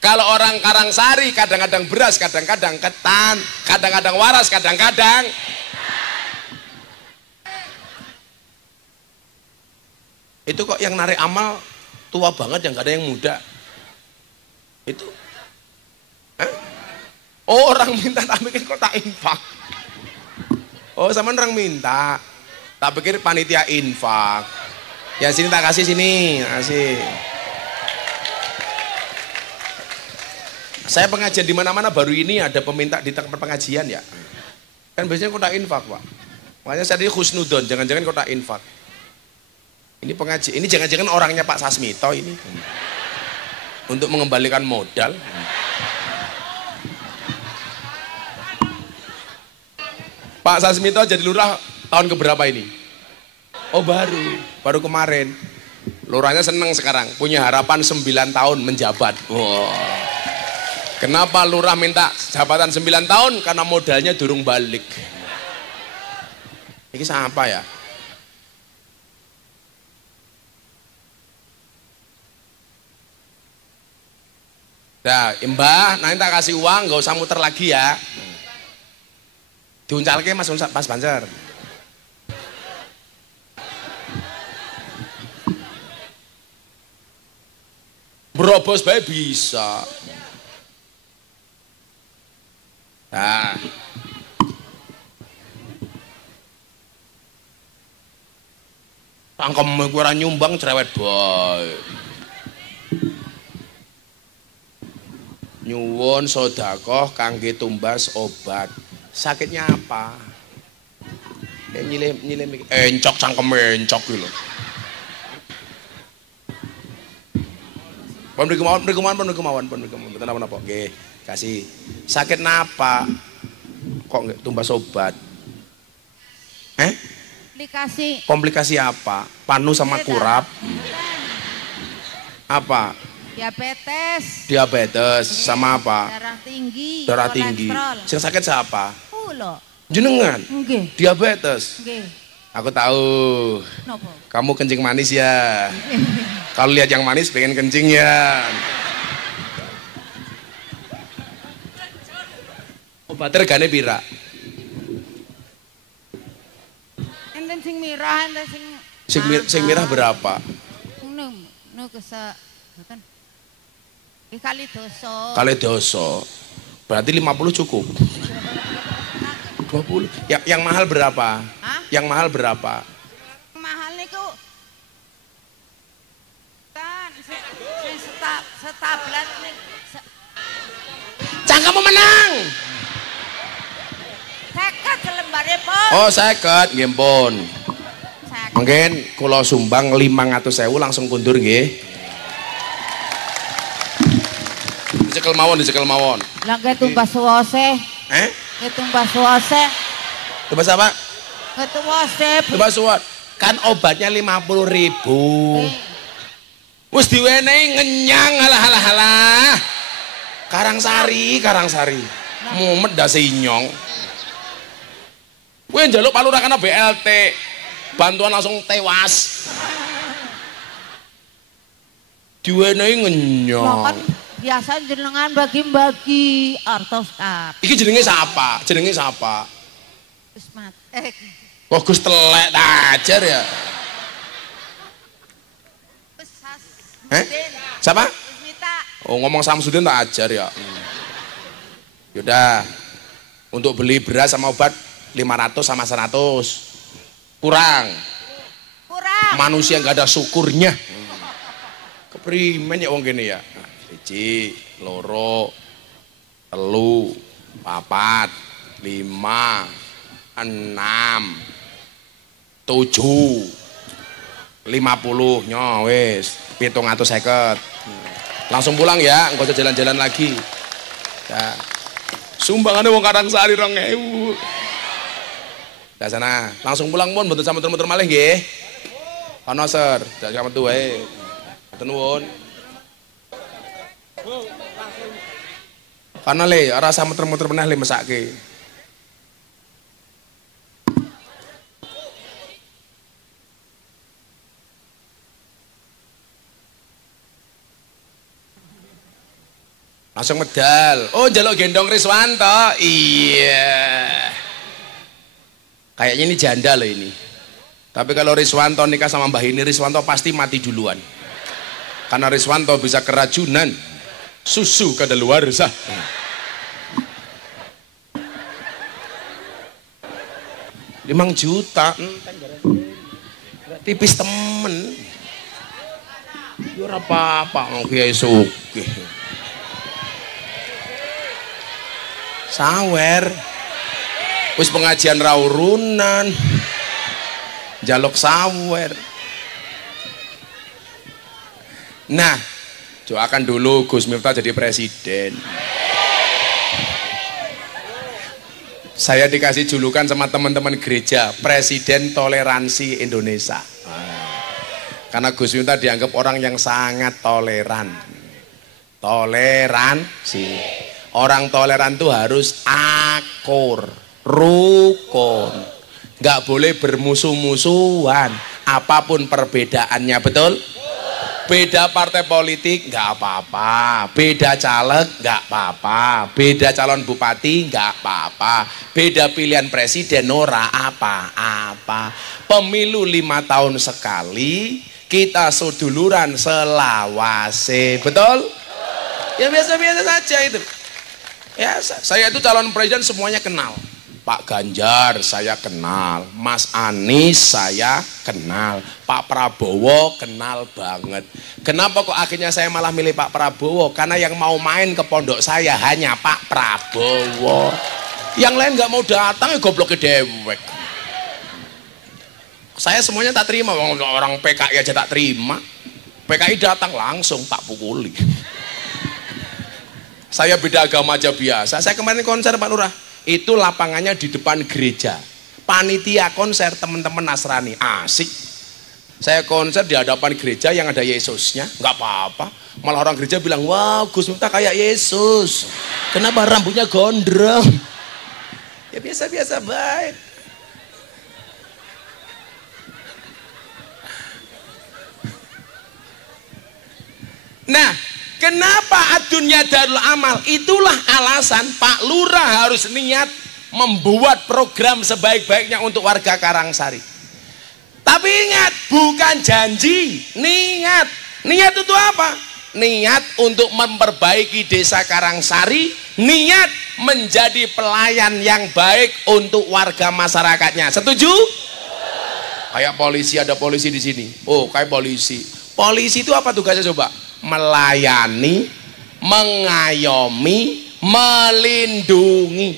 Kalau orang Karangsari kadang-kadang beras, kadang-kadang ketan, kadang-kadang waras, kadang-kadang itu kok yang narik amal tua banget, yang gak ada yang muda itu. Oh, orang minta, tak pikir kok tak infak. Oh, sama orang minta, tak pikir panitia infak. Ya sini tak kasih, sini kasih. Saya pengajian di mana-mana baru ini ada peminta di tempat pengajian ya. Kan biasanya kota infak, Pak. Makanya saya tadi khusnudon, jangan-jangan kota infak. Ini pengajian, ini jangan-jangan orangnya Pak Sasmito ini. Untuk mengembalikan modal. Pak Sasmito jadi lurah tahun keberapa ini? Oh baru kemarin. Lurahnya seneng sekarang, punya harapan 9 tahun menjabat. Wow. Kenapa lurah minta jabatan 9 tahun? Karena modalnya durung balik. Ini siapa ya? Nah, Mbah, nanti tak kasih uang, gak usah muter lagi ya. Diuncalke Mas Banser. Berobos bae bisa. Nah, tangkem gue ora nyumbang cerewet boy. Nyuwun sodakoh kangge tumbas obat. Sakitnya apa? Nyilem encok cangkem encok gitu loh. Pun kemauan. Betul apa? Oke, kasih. Sakit napa? Kok nggak tumbas obat? Komplikasi. Komplikasi apa? Panu sama kurap? Apa? Diabetes sama apa? Darah tinggi. Yang sakit siapa? Jenengan? Diabetes? Aku tahu. Kamu kencing manis ya. Kalau lihat yang manis pengen kencing ya. Obat regane pira? Enten sing mirah, enten sing mirah berapa? Nu kesa boten. Kali doso. Berarti 50 cukup. 20. Yang mahal berapa? Hah? Yang mahal berapa? Mahal niku kan setablet nih. Kamu menang. 50 selembare pun. Oh, 50 nggih pun. Mungkin kula sumbang 500.000 langsung kundur nggih. Dicekel mawon. Lah ge tumbas suwose. Tumbas suwose. Tumbas apa? Tumbas suwot. Kan obatnya 50.000. Wis diwenehi ngenyang halah. Karangsari. Mumet dase inyong. Kowe njaluk palurakan BLT. Bantuan langsung tewas. Diwenehi ngenyang. Biasa jenengan bagi-bagi artos kap. Iki jenenge siapa? Gus mat. Kok Gus telek ajar ya? Siapa? Oh, ngomong Samsudin tak ajar ya. Yaudah. Untuk beli beras sama obat 500 sama 100. Kurang. Manusia nggak ada syukurnya. Keprimen ya wong kene ya. 1, 2, 3, 4, 5, 6, 7, 50 nyo wis 750. Langsung pulang ya, enggak usah jalan-jalan lagi ya. Sumbangannya wong Karangsari 2000. Dah sana, langsung pulang pun mboten sama muter-muter malih nggih. Ana ser, dak sama tuh wae. Mboten nuwun. Kana le ora sama muter-muter meneh le mesake. Langsung medal. Oh, jaluk gendong Riswanto. Iya. Kayaknya ini janda loh ini. Tapi kalau Riswanto nikah sama Mbah ini, Riswanto pasti mati duluan. Karena Riswanto bisa keracunan susu kadaluarsa. 5 juta. Tipis temen. Ya ora apa-apa Kiai sugih. Sawer wis pengajian raurunan jaluk sawer. Nah, doakan dulu Gus Miftah jadi presiden. Saya dikasih julukan sama teman-teman gereja Presiden Toleransi Indonesia, karena Gus Miftah dianggap orang yang sangat toleran. Toleransi. Orang toleran tuh harus akur, rukun, nggak boleh bermusuh-musuhan, apapun perbedaannya, betul? Beda partai politik nggak apa-apa, beda caleg nggak apa-apa, beda calon bupati nggak apa-apa, beda pilihan presiden ora apa-apa. Pemilu 5 tahun sekali, kita seduluran selawase, betul? Ya biasa-biasa saja itu. Ya, saya itu calon presiden semuanya kenal. Pak Ganjar saya kenal, Mas Anies saya kenal, Pak Prabowo kenal banget. Kenapa kok akhirnya saya malah milih Pak Prabowo? Karena yang mau main ke pondok saya hanya Pak Prabowo. Yang lain nggak mau datang ya gobloknya dewek. Saya semuanya tak terima, orang PKI aja tak terima. PKI datang langsung tak pukuli. Saya beda agama aja biasa. Saya kemarin konser Pak Lurah, itu lapangannya di depan gereja. Panitia konser teman-teman Nasrani, asik. Saya konser di hadapan gereja yang ada Yesusnya, nggak apa-apa. Malah orang gereja bilang, wow Gus Miftah kayak Yesus. Kenapa rambutnya gondrong? Ya biasa-biasa baik. Nah, kenapa adunya darul amal? Itulah alasan Pak Lurah harus niat membuat program sebaik-baiknya untuk warga Karangsari. Tapi ingat, bukan janji, niat. Niat itu apa? Niat untuk memperbaiki desa Karangsari, niat menjadi pelayan yang baik untuk warga masyarakatnya. Setuju? Kayak polisi, ada polisi di sini. Oh, kayak polisi. Polisi itu apa tugasnya coba? Melayani, mengayomi, melindungi.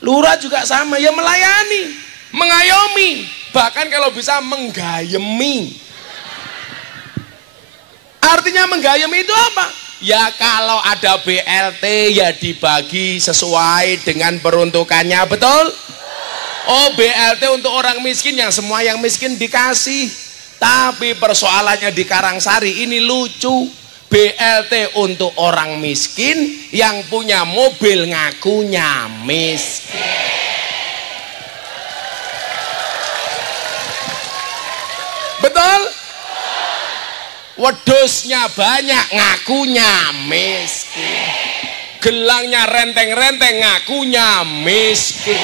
Lurah juga sama, ya melayani, mengayomi, bahkan kalau bisa menggayemi. Artinya menggayemi itu apa? Ya kalau ada BLT ya dibagi sesuai dengan peruntukannya, betul? Oh, BLT untuk orang miskin, yang semua yang miskin dikasih. Tapi persoalannya di Karangsari ini lucu. BLT untuk orang miskin yang punya mobil ngakunya miskin. Betul? Wedusnya banyak ngakunya miskin. Gelangnya renteng-renteng ngakunya miskin.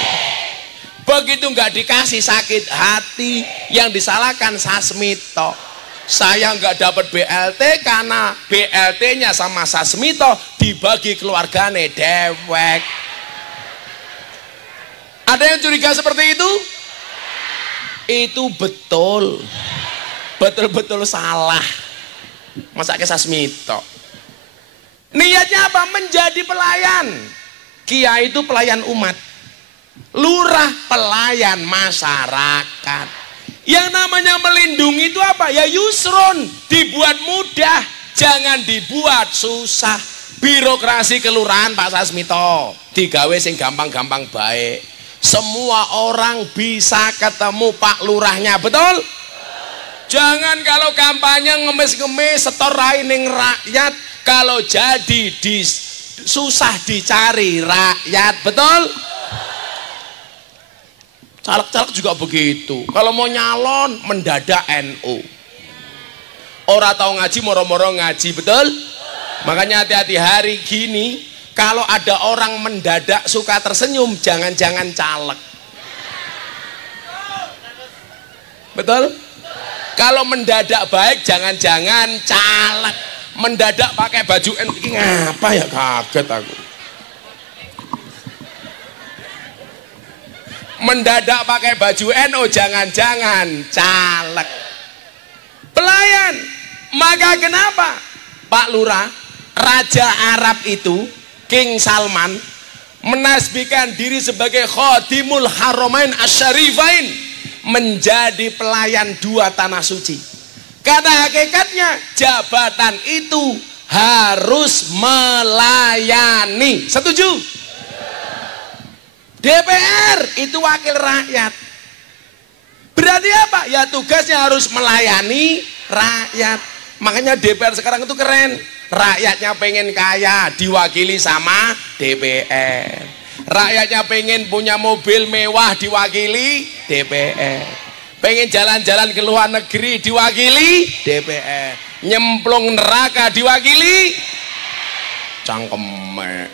Begitu nggak dikasih sakit hati, yang disalahkan Sasmito. Saya nggak dapat BLT karena BLT-nya sama Sasmito dibagi keluargane dewek. Ada yang curiga seperti itu? Itu betul, betul-betul salah. Masa ke Sasmito? Niatnya apa? Menjadi pelayan. Kiai itu pelayan umat, lurah pelayan masyarakat. Yang namanya melindungi itu apa? Ya yusron, dibuat mudah, jangan dibuat susah. Birokrasi kelurahan Pak Sasmito digawe sing gampang-gampang baik. Semua orang bisa ketemu Pak Lurahnya, betul? Jangan kalau kampanye ngemis-ngemis setor ning rakyat, kalau jadi susah dicari rakyat, betul? Caleg-caleg juga begitu. Kalau mau nyalon mendadak NU. Ora tahu ngaji moro-moro ngaji, betul? Makanya hati-hati hari gini kalau ada orang mendadak suka tersenyum, jangan-jangan caleg. Betul? Kalau mendadak baik jangan-jangan caleg. Mendadak pakai baju NU ini ngapa ya, kaget aku. Mendadak pakai baju NU jangan-jangan caleg. Pelayan. Maka kenapa Pak Lurah, Raja Arab itu King Salman menasbihkan diri sebagai Khadimul Haramain Asyarifain, menjadi pelayan dua tanah suci. Karena hakikatnya jabatan itu harus melayani. Setuju? DPR itu wakil rakyat. Berarti apa? Ya tugasnya harus melayani rakyat. Makanya DPR sekarang itu keren. Rakyatnya pengen kaya, diwakili sama DPR. Rakyatnya pengen punya mobil mewah, diwakili DPR. Pengen jalan-jalan ke luar negeri, diwakili DPR. Nyemplung neraka, diwakili cangkemek.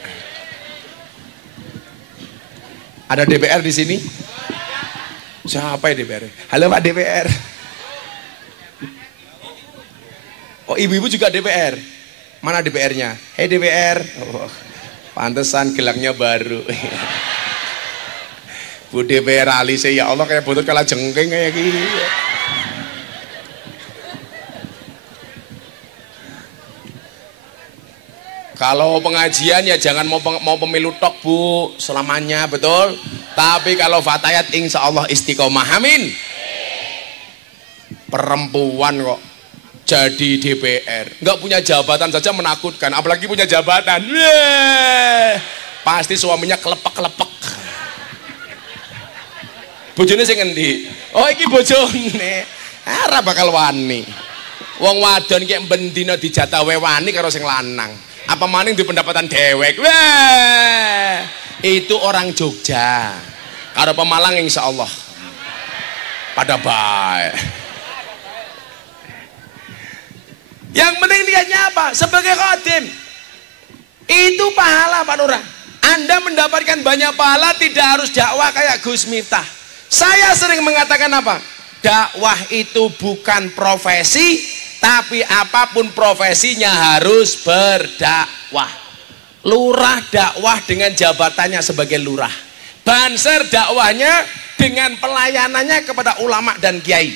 Ada DPR di sini? Siapa ya DPR? Halo Pak DPR. Oh, ibu-ibu juga DPR. Mana DPR-nya? Hei DPR. Oh, pantesan gelangnya baru. Bu DPR alise, ya Allah kayak botol kalah jengking kayak gini. Kalau pengajian ya jangan mau pemilu tok Bu, selamanya, betul. Tapi kalau fatayat insya Allah istiqomah, amin. Perempuan kok jadi DPR, nggak punya jabatan saja menakutkan, apalagi punya jabatan. Pasti suaminya kelepek-kelepek. Bojone sing ngendi? Oh iki bojone. Ora bakal wani. Wong wadon ki bendina dijatah wewani karo sing lanang. Apa maning di pendapatan dewek. Wah, itu orang Jogja. Karo Pemalang insya Allah pada baik. Yang penting niatnya apa? Sebagai khadim itu pahala Pak Lurah. Anda mendapatkan banyak pahala, tidak harus dakwah kayak Gus Miftah. Saya sering mengatakan apa? Dakwah itu bukan profesi, tapi apapun profesinya harus berdakwah. Lurah dakwah dengan jabatannya sebagai lurah. Banser dakwahnya dengan pelayanannya kepada ulama dan kiai.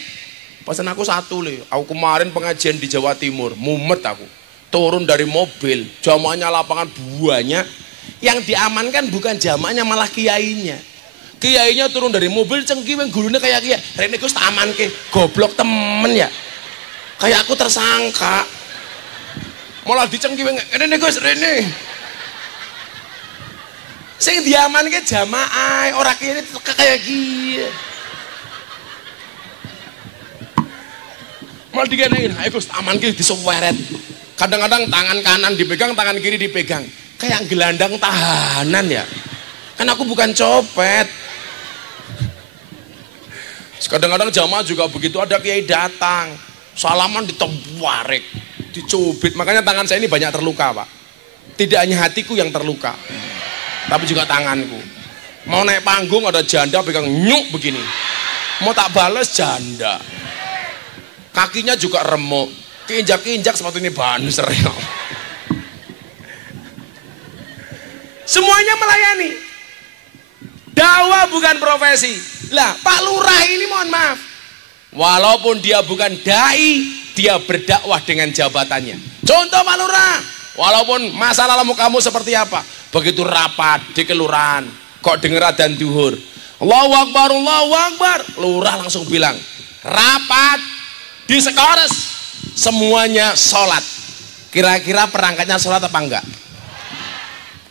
Pesan aku satu le, aku kemarin pengajian di Jawa Timur, mumet aku. Turun dari mobil, jamaahnya lapangan banyak. Yang diamankan bukan jamaahnya, malah kiainya. Kiainya turun dari mobil cengkiweng, gurunya kayak kiai. Rene Gus taman ke, goblok temen ya. Kayak aku tersangka. Malah dicengkiweng, Rene Gus, Rene. Sing diamanke jamaah, orang kiai kayak kiai. Malah dikenain, ayo Gus taman ke disuweret. Kadang-kadang tangan kanan dipegang, tangan kiri dipegang. Kayak gelandang tahanan ya. Kan aku bukan copet. Kadang-kadang jamaah juga begitu, ada kiai datang, salaman ditebarek, dicubit. Makanya tangan saya ini banyak terluka Pak. Tidak hanya hatiku yang terluka, tapi juga tanganku. Mau naik panggung ada janda pegang nyuk begini. Mau tak bales janda. Kakinya juga remuk. Keinjak-injak sepatu ini banser ya. Semuanya melayani. Dakwah bukan profesi. Lah, Pak Lurah ini mohon maaf. Walaupun dia bukan dai, dia berdakwah dengan jabatannya. Contoh Pak Lurah, walaupun masa lalu kamu seperti apa, begitu rapat di kelurahan, kok denger adzan duhur, Allahu Akbar, Allahu Akbar, lurah langsung bilang, rapat di Sekores, semuanya sholat. Kira-kira perangkatnya sholat apa enggak?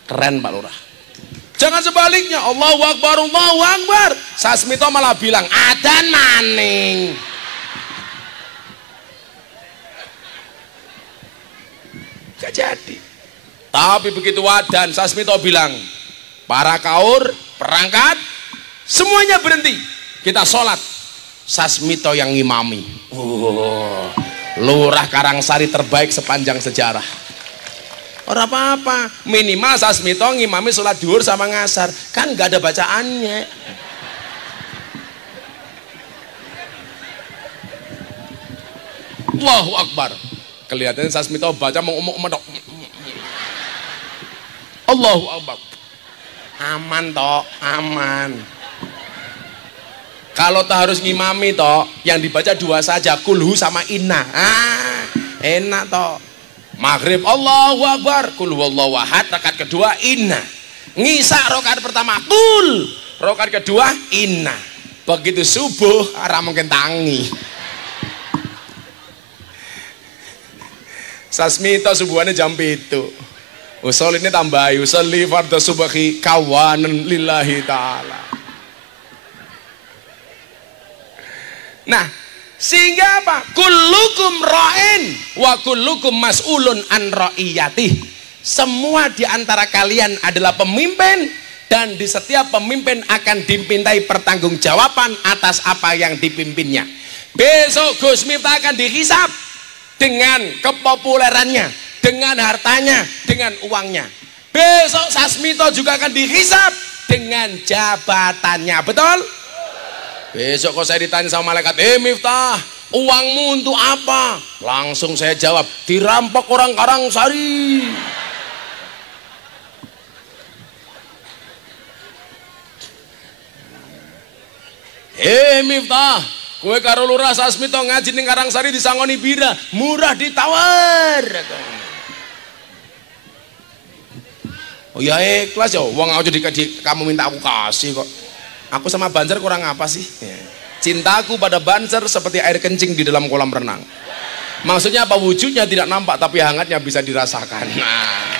Keren Pak Lurah. Jangan sebaliknya, Allahu Akbar, Allahu Akbar. Sasmito malah bilang, adzan maning. Gak jadi. Tapi begitu wadan, Sasmito bilang, para kaur, perangkat, semuanya berhenti. Kita sholat. Sasmito yang ngimami. Lurah Karangsari terbaik sepanjang sejarah. Ora apa-apa, minimal Sasmito ngimami sholat duhur sama ngasar, kan gak ada bacaannya. Allahu Akbar. Kelihatannya Sasmito baca mau ngomong. Allahu Akbar. Aman toh, aman. Kalau tak harus ngimami toh, yang dibaca dua saja, kulhu sama inna. Enak toh. Maghrib Allahu Akbar, kul huwallahu ahad, rakaat kedua inna. Ngisa rakaat pertama kul, rakaat kedua inna. Begitu subuh ora mungkin tangi. Sasmito subuhannya jam 7. Usul ini tambahi, usolli fardhu subhi kawanan lillahi ta'ala. Nah, sehingga apa? Kullukum ra'in wa kullukum mas'ulun an ra'iyatih. Semua di antara kalian adalah pemimpin, dan di setiap pemimpin akan dimintai pertanggungjawaban atas apa yang dipimpinnya. Besok Gus Miftah akan dihisab dengan kepopulerannya, dengan hartanya, dengan uangnya. Besok Sasmito juga akan dihisab dengan jabatannya. Betul? Besok kalau saya ditanya sama malaikat, Miftah, uangmu untuk apa? Langsung saya jawab, dirampok orang Karangsari. Miftah, kue karo Lurah Sasmito ngaji ning Karangsari disangoni bira, murah ditawar. Oh ya ikhlas ya, uang aja kamu minta aku kasih kok. Aku sama Banser kurang apa sih? Cintaku pada Banser seperti air kencing di dalam kolam renang. Maksudnya apa? Wujudnya tidak nampak tapi hangatnya bisa dirasakan. Nah,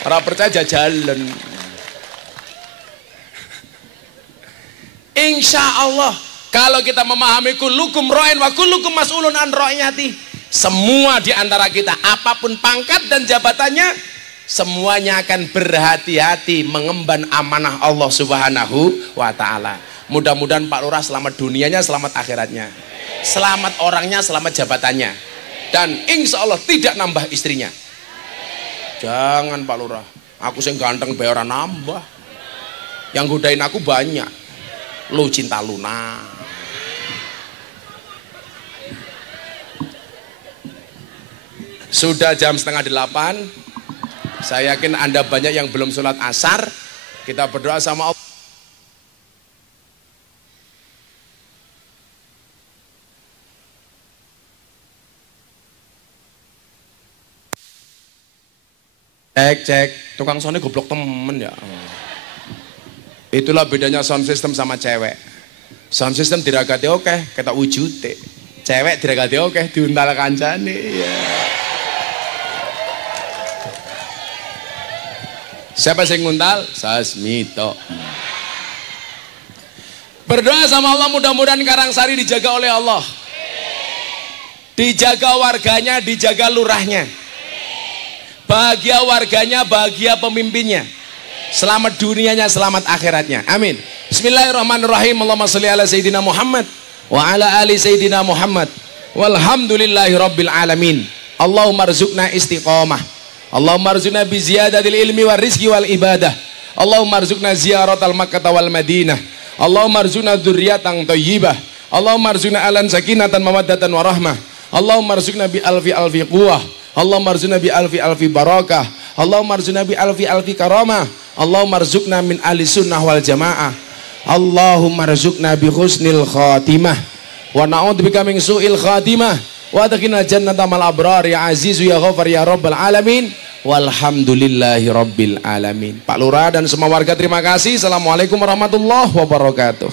para percaya jalan. Insya Allah kalau kita memahami kullukum ra'in wa kullukum mas'ulun an ra'iyati, semua di antara kita apapun pangkat dan jabatannya, semuanya akan berhati-hati mengemban amanah Allah Subhanahu wa ta'ala. Mudah-mudahan Pak Lurah selamat dunianya, selamat akhiratnya, selamat orangnya, selamat jabatannya, dan insya Allah tidak nambah istrinya. Jangan Pak Lurah, aku sing ganteng bayar nambah, yang godain aku banyak. Lu cinta Luna. Sudah jam 7:30. Saya yakin Anda banyak yang belum sholat asar. Kita berdoa sama Allah. Cek, tukang sound goblok temen ya. Itulah bedanya sound system sama cewek. Sound system diragati oke, kita wujute. Cewek diragati oke, diuntal kancane. Ya. Siapa yang nguntal? Sasmito. Berdoa sama Allah, mudah-mudahan Karangsari dijaga oleh Allah, dijaga warganya, dijaga lurahnya, bahagia warganya, bahagia pemimpinnya, selamat dunianya, selamat akhiratnya. Amin. Bismillahirrahmanirrahim. Allahumma sholli ala sayyidina Muhammad wa ala ali sayyidina Muhammad walhamdulillahi rabbil alamin. Allahumma rzuqna istiqamah, Allahumma rzuqna bi ziyadatil ilmi wal rizqi wal ibadah, Allahumma rzuqna ziyaratal Makkah wal Madinah, Allahumma rzuqna dzurriatan thayyibah, Allahumma rzuqna alan sakinatan mawaddatan wa rahmah, Allahumma rzuqna bi alfi alfi quwwah, Allahumma rzuqna bi alfi alfi barakah, Allahumma rzuqna bi alfi alfi karamah, Allahumma rzuqna min ahli sunnah wal jamaah, Allahumma rzuqna bi husnil khatimah wa na'udzubika min su'il khatimah wa adkhilna jannata mal abrar ya azizu ya ghafar ya rabbal alamin walhamdulillahi rabbil alamin. Pak Lurah dan semua warga terima kasih. Assalamualaikum warahmatullahi wabarakatuh.